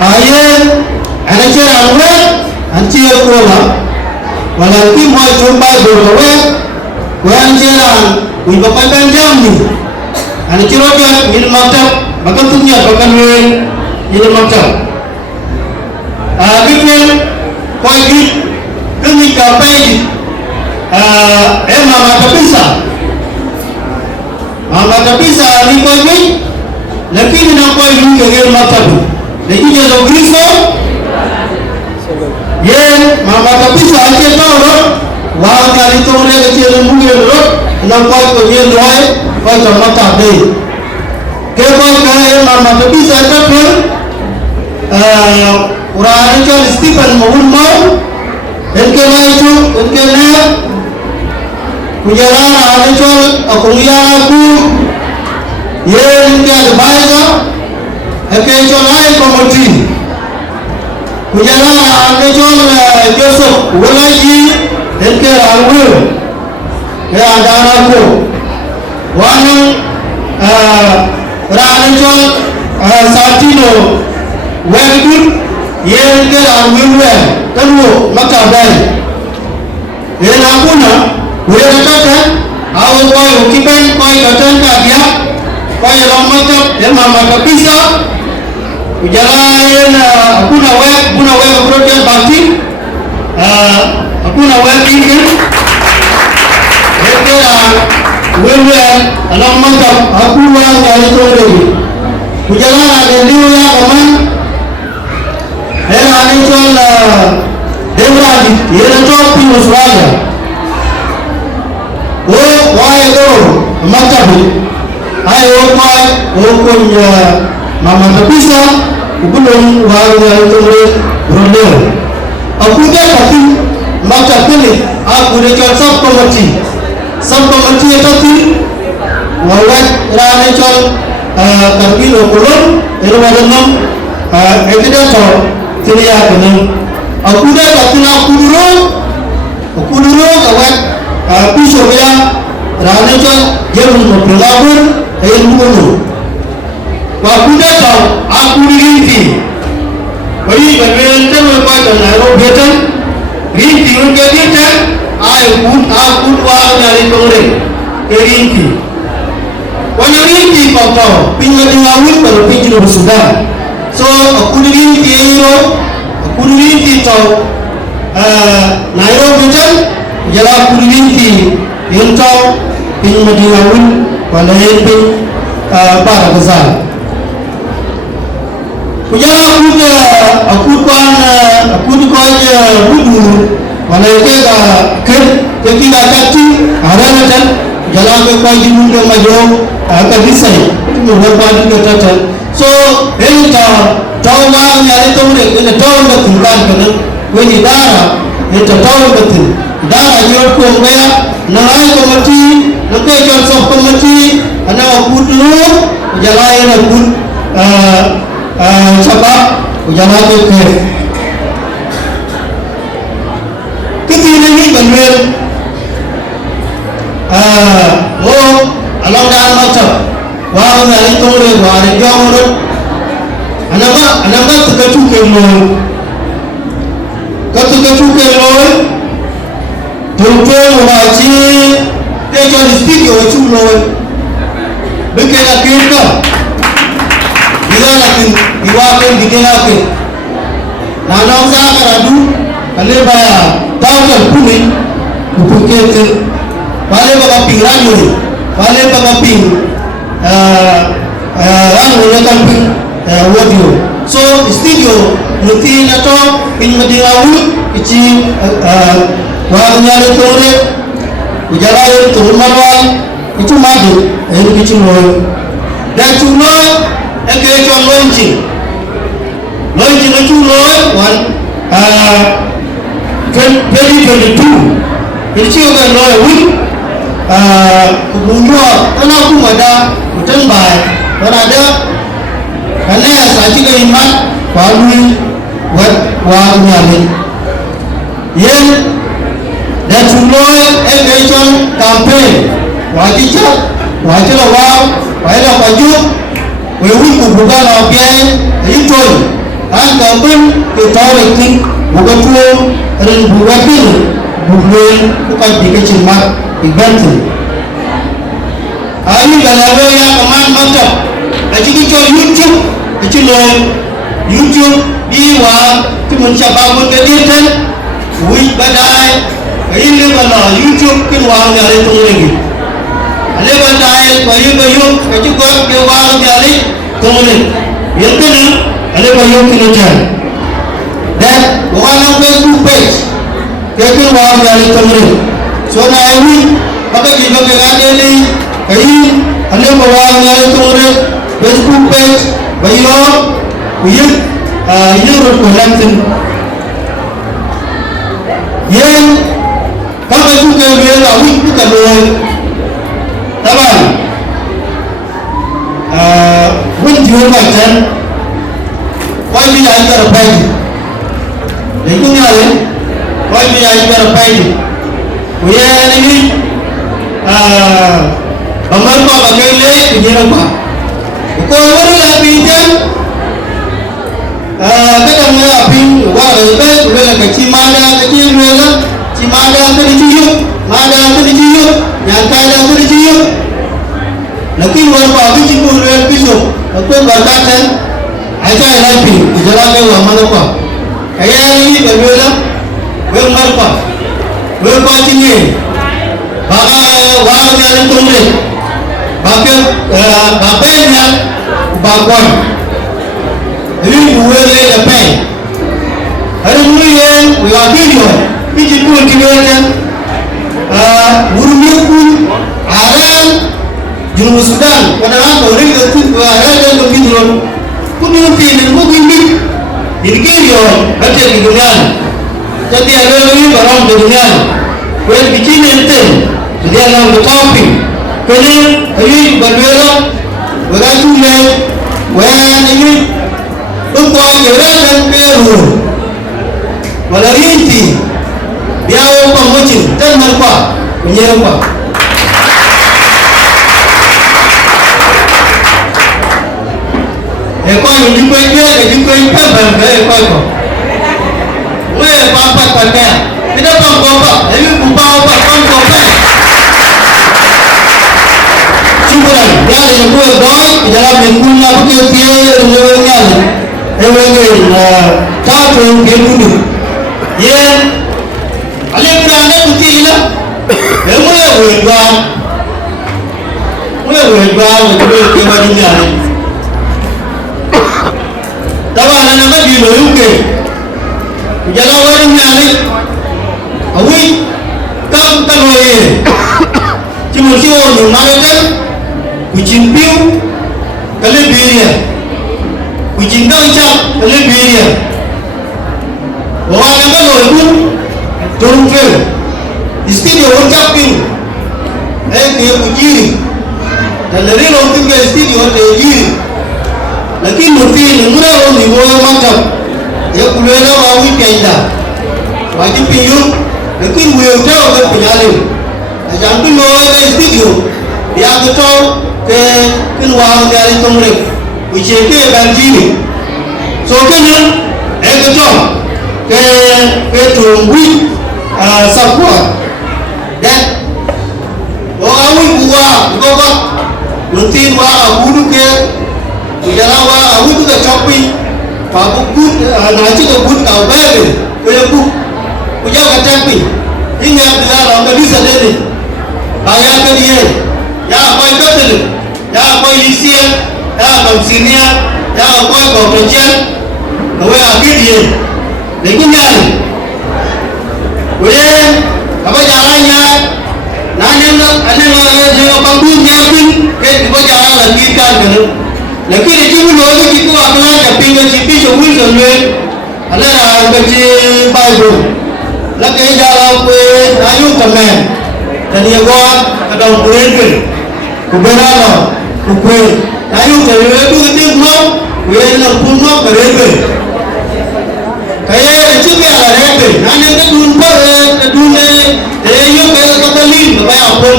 ayat anak cerah wet ancir kola walau mau jumpa berwet wan cerah untuk pakai jam ni anak cerah dia ini nama cap bahkan punya bahkan ini nama cap Kita pagi kami kapai mama kabisa ni kau ni, lakini na kau ni kagel matabu, lakini jalo Kristo, ye mama kabisa aje tahu, wah kali tu orang kecil mungkin lor, na kau ni doai, kau cuma matabu, kau kaya mama kabisa tu Orang itu Stephen mohon mau, enkelah itu, enkelah pujalah ada itu aku lihat aku, ye enkel bahasa, enkel itu lain komodi, pujalah ada itu Joseph, ulagi enkel aku, ya ada aku, wanang ada itu Satino, Wengkut. Yang ke angwimwe tanu makabai yang aku na boleh katakan awal kau ukipan kau katakan dia kau yang macam yang mama kabisa jalan aku na wek project bakti aku na wek ini yang ke angwimwe alam macam aku yang kau itu lagi jalan ada dia kaman Era anichol Devrani, era chopi muswaga. Why go? Matabi. Ayo kunya mama kabisa ubulong waga tumre rodeo. Aku dia tapi matabi aku dia chol sab komati itu ti wawat era anichol kabilo kulon era wadanam itu dia chol Ceria benar. Aku dah tak kenal kuduro kawat pisau dia rana cak dia belum berlawan ayam bulu. Aku dah tahu aku dirinti. Bagi berbeza mereka dengan betul. Rinti mereka dia ayam aku wah dari kongres. Rinti. wanyarinti kau pinjam dingawin kalau pinjam Sudan. So aku rinti iro, aku rinti tau Nairobi kan, jala aku rinti yang tau pinjam dingawin pada yang para besar. Kujala aku kau je budu, pada yang kita kaki ada macam jalan ke kau je budu major. Kabisai itu berpadu kata. So ini tahu orang yang itu mereka ini tahu betul kan kerana ini darah itu tahu betul darah jual kumpulan naik komati nak jual sok komati anak putlu jalan pun sebab jalan ke kita ini benar alam dalam macam wah ni itu orang wah ni jauh orang anak terkecuali kemul tujuan wajib dia jadi studio cumul bukan kita dia lagi diwakil dikenalkan nanam saya keradu kalau bayar tahun kuning kupuket balik bawa ping radio balik bawa ping menggunakan ping audio. So studio nanti nato ping madilawi kecil warna lekore ujaran turun marwai itu madu itu kecil loh dan cuma ekor launching itu loh 2022 ini juga loh win bunga tanah pun ada hutan baik berada karena sahaja keimat walui buat warna ini yang dan semua engagement campaign wajib awal wajib maju wewi kubukan apiai itu campaign kita ini bukan tu dan bukan ini bukan dikecimat dibantu. Ini kalau yang kemarin macam, aji kita YouTube diwa tu mencapai kegiatan, wih badai, ini kalau YouTube keluar dari tu lagi. Ada badai, kayu, kacu kuat keluar dari tu lagi. Yang kena, ada kayu kerja. Dan orang Facebook page, keluar dari tu lagi. So ini maka kita berada di kayu, ada bawah yang turun Facebook page, bayo, ini berkulantan. Yang kalau juga berlalu bukan boleh, tapi jual macam, wajib ada terbaik. Itu ni ada, wajib ada terbaik. Wia ini bagaimana bagaimana begini apa? Kalau orang pinjam, kita mula pin, orang lebih boleh kecil mana kecil mana, cimada tu dicium, mana tu dicium, yang kaya tu dicium. Lagi orang pagi cipu orang pisau, aku berkata, aja yang pin, jalan ke orang mana apa? Kaya ini berbeza, berapa? Berapa tinggi? Bagai warna yang tumbuh, bagai yang baguan. Ini dua lepas. Hari ini yang video, ini pun kita burungnya pun aran Junub Sudan. Padahal orang itu aran yang begitu, pun yang pilih pun ini. Ini video ada di dunia. Jadi ada lagi barang di dunia. Kau bikin ente, jadi orang berkopi. Kau ini berbeza, beracunnya, ini untuk orang Peru. Walau inti, dia orang macam dan mereka menyerap. Ekor ini kau ekor. Weh, apa pakai? Tidak apa, ini bukan apa. Cukuran, ya le puedo dar, ya la menguna porque tiene el level tato ngeludu ye ale brande kutila e moya wedwa ke wadi nyane tabana na madi lo yuke jala wadi nyane awi kam taloye timosi wonu marata kujimpiu kale biria kujinda ucap kale biria orang yang kalau itu turun ke istri ucap pun dia kujiri dan dari orang ke istri orang kujiri lagi mesti lemura orang di bawah macam dia kuliah awal kaya wajib pinjau lagi wujud orang penyalin jangan orang ke istri dia betul ke keluar dari tumrek ucap ke banjiri so kenal betul ke tunggu support dan orang ini buat kau nanti buat guru ke jalan buat guru ke shopping pakai guru nanti ke guru kau bayar ke guru punya shopping ini yang kita orang bisa jadi bayar ke dia ya apa itu tu ya apa isi ya komisinya ya apa komisinya kau akhir dia लेकिन यार वे अब जालाnya nanya ada जो बंगू जापिन के वो जाला लगी कर गलो लेकिन ये जो लोग कितु अपना जपिंग चिपी जो हुई चलवे अल्लाह बच्चे बाइबल लगे जाला पे आयु तमे तनी वो कदम पुरेन के कुबेरा लो कुबे आयु चलवे तो कितु लो वे न पुनो करे के kaya cuci ala rebe, nanya ke dunia yo ke katali, apa apa,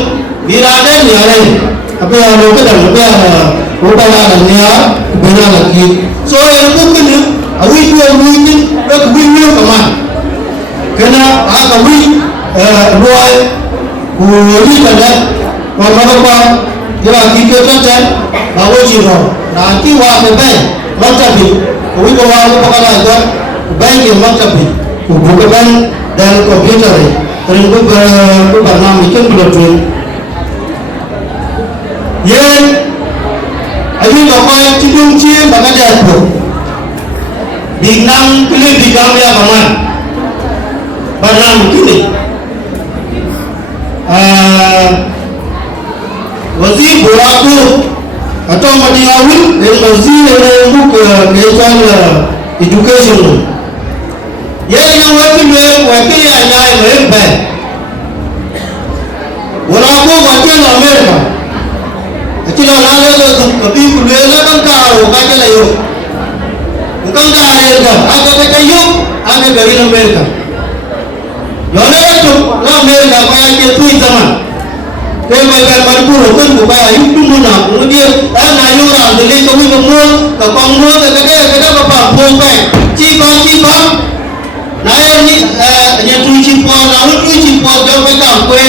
dirada ni ada, apa yang lo ke dalam, apa yang ada ni benar lagi. So yang tu kena, awi tu ini, awi ni kaman, kena awi luai, uli kena, apa dia kita saja, bawa ciro, nanti wah apa, macam ni, awi bawa apa kalau bank yang macam ni, bukan dan komputer ni, terus bernama ikan berlutut. Yang ayu lepas cidung cie bagai jatuh, binang pilih binang dia kaman, bernama kini. Wazir buraku atau mati awal, dan wazir yang buka kesan education. yang wakil yang jaya mereka walaupun wakil Amerika cila lalu tu tapi kuliah kan kau kaya layu bukan kaya kan agak kayu agak dari Amerika lalu tu Amerika kaya itu zaman mereka berpuluh kan bukan itu mana kemudian nayu orang jadi kami kemul kepangmul kadang apa pulpen cipang naik ni yang tu cipang lalu tu cipang jauh mereka kue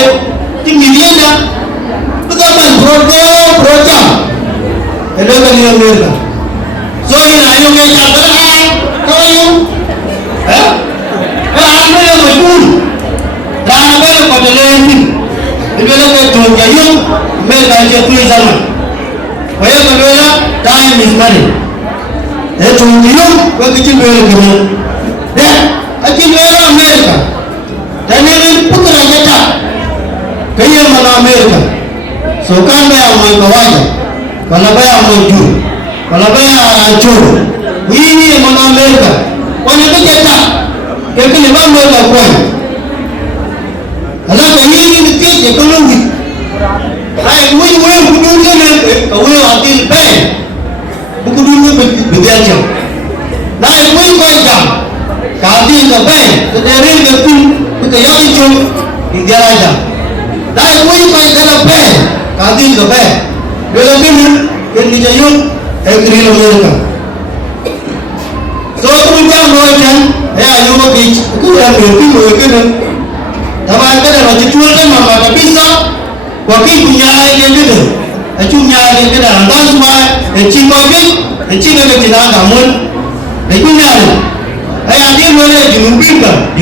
tinggi dah betul program itu kan yang mereka so ini nayu yang cakap kau yang apa yang betul dan apa yang pada lain Ibela ke tujuh yang mereka itu zaman. Kaya kebela time is money. Tujuh yang begitu bela. Dan aci bela Amerika. Dan ini putra kita. Kaya mana Amerika. So kan bela mai kawaja. Kalau bela maju. Kalau bela hancur. Ini mana Amerika. Kaya kita. Kaya ni mana Amerika kuat. Alah kami ini mesti ekonomi. Hai, kau bukan ni, kau hati pen, bukan dulu berjalan. Hai, kau jam, hati ke pen, terdiri dari kita yang itu berjalan jam. Hai, kau kena pen, hati ke pen, bila bila kita jauh, ekor Amerika. So kemudian macam, ayo beach, kita berarti Taman kan ada jual kan mama tapi sah, wakil punya yang itu, acu chi coi biết chi cái gì nào cảm ơn đấy cũng nhà này ai ăn đi rồi này chỉ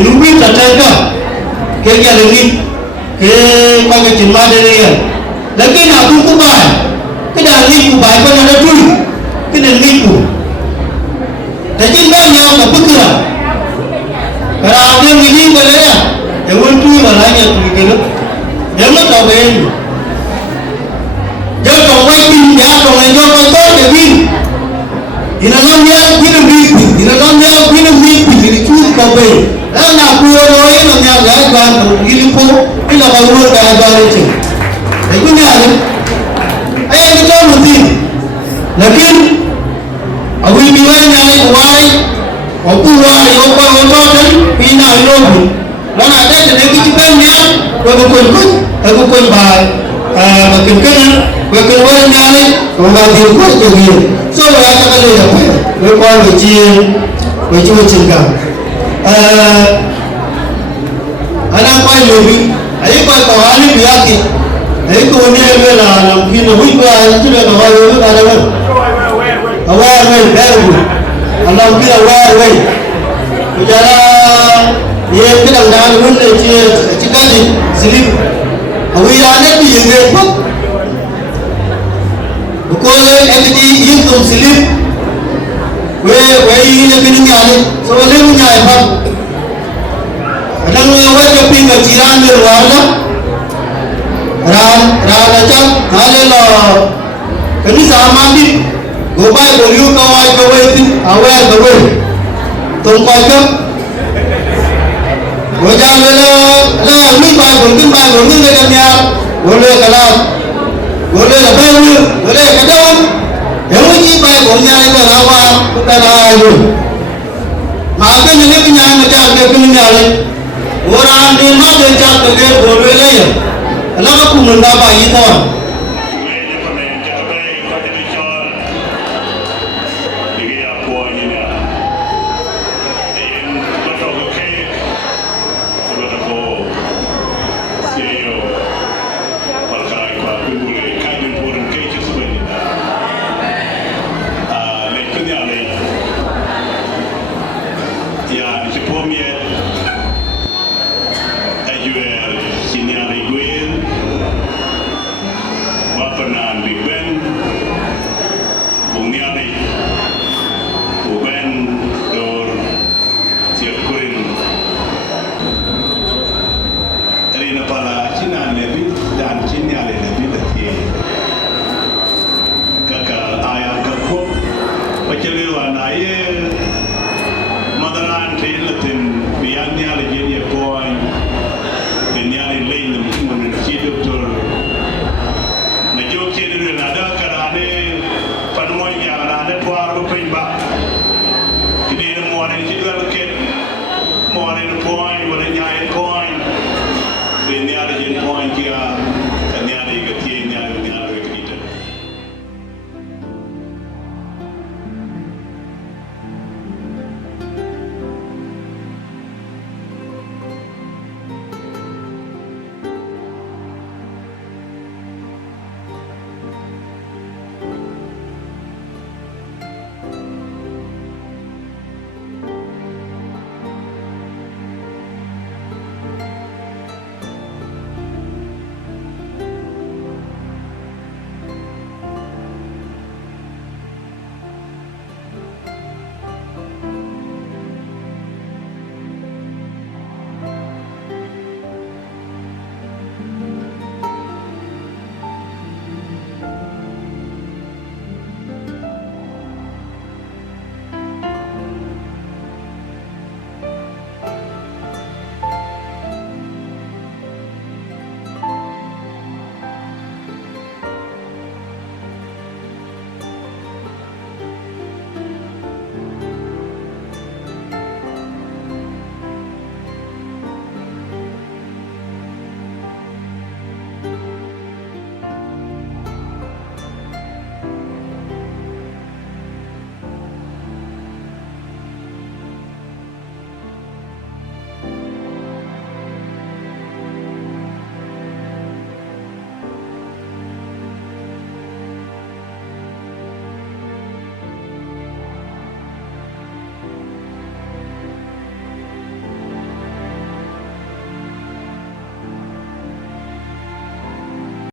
đúng biết thật chân cơ cái nhà đừng đi cái coi cái chuyện ma đây này là cái nào cũng có bài cái đàn đi của bài con nó chui cái đàn đi của thế chính bao nhiêu mà bất cứ cái nào đi người đi cái đấy à để quên chui mà lại nhận cái đó nếu nó trò về do trò quay pin nhà trò này do con tốt để pin thì nó lo nhau pin nó pin thì nó lo nhau pin nó pin thì chui trò về đó là cua nói nó nhà gái đoàn đi đi phố cái là bao nhiêu cái đoàn đi chứ đấy cũng nhà đấy ai đi cho một gì lakini awi biwai nyai kuwai wakuwai wakwai pina ilobi lana tete de kichipenya wakukun bai makinkana wakuwai nyai wangati kwa jogi so wata kale ya pe wakwa wachi chinga ana kwa yobi ayi kwa kawali biyaki ayi ko ne la lamkina wi kwa tule na wayo ka da aware way very good Allah kira aware way kujara ye kidang dan mun le ci gaji silip awi ya ne bi ye ko ko le entity yin to silip we ne bin nyale so le mun nyale fa adang wa ke pinga jiran le wala ran cha hale lo kani samandi go bai go yu ka wai ka wai tin aware ka wai tong pai ka go ja le la mi bai go tin bai go ni le ka nya go le ka la go le la bai yu go le ka dau ye mu ji bai go nya le ka la wa ka la yu ma ke ni le nya ma ja ke ni nya le go ran ni ma le ja ka ge go le ya la ka ku mun da bai yi ta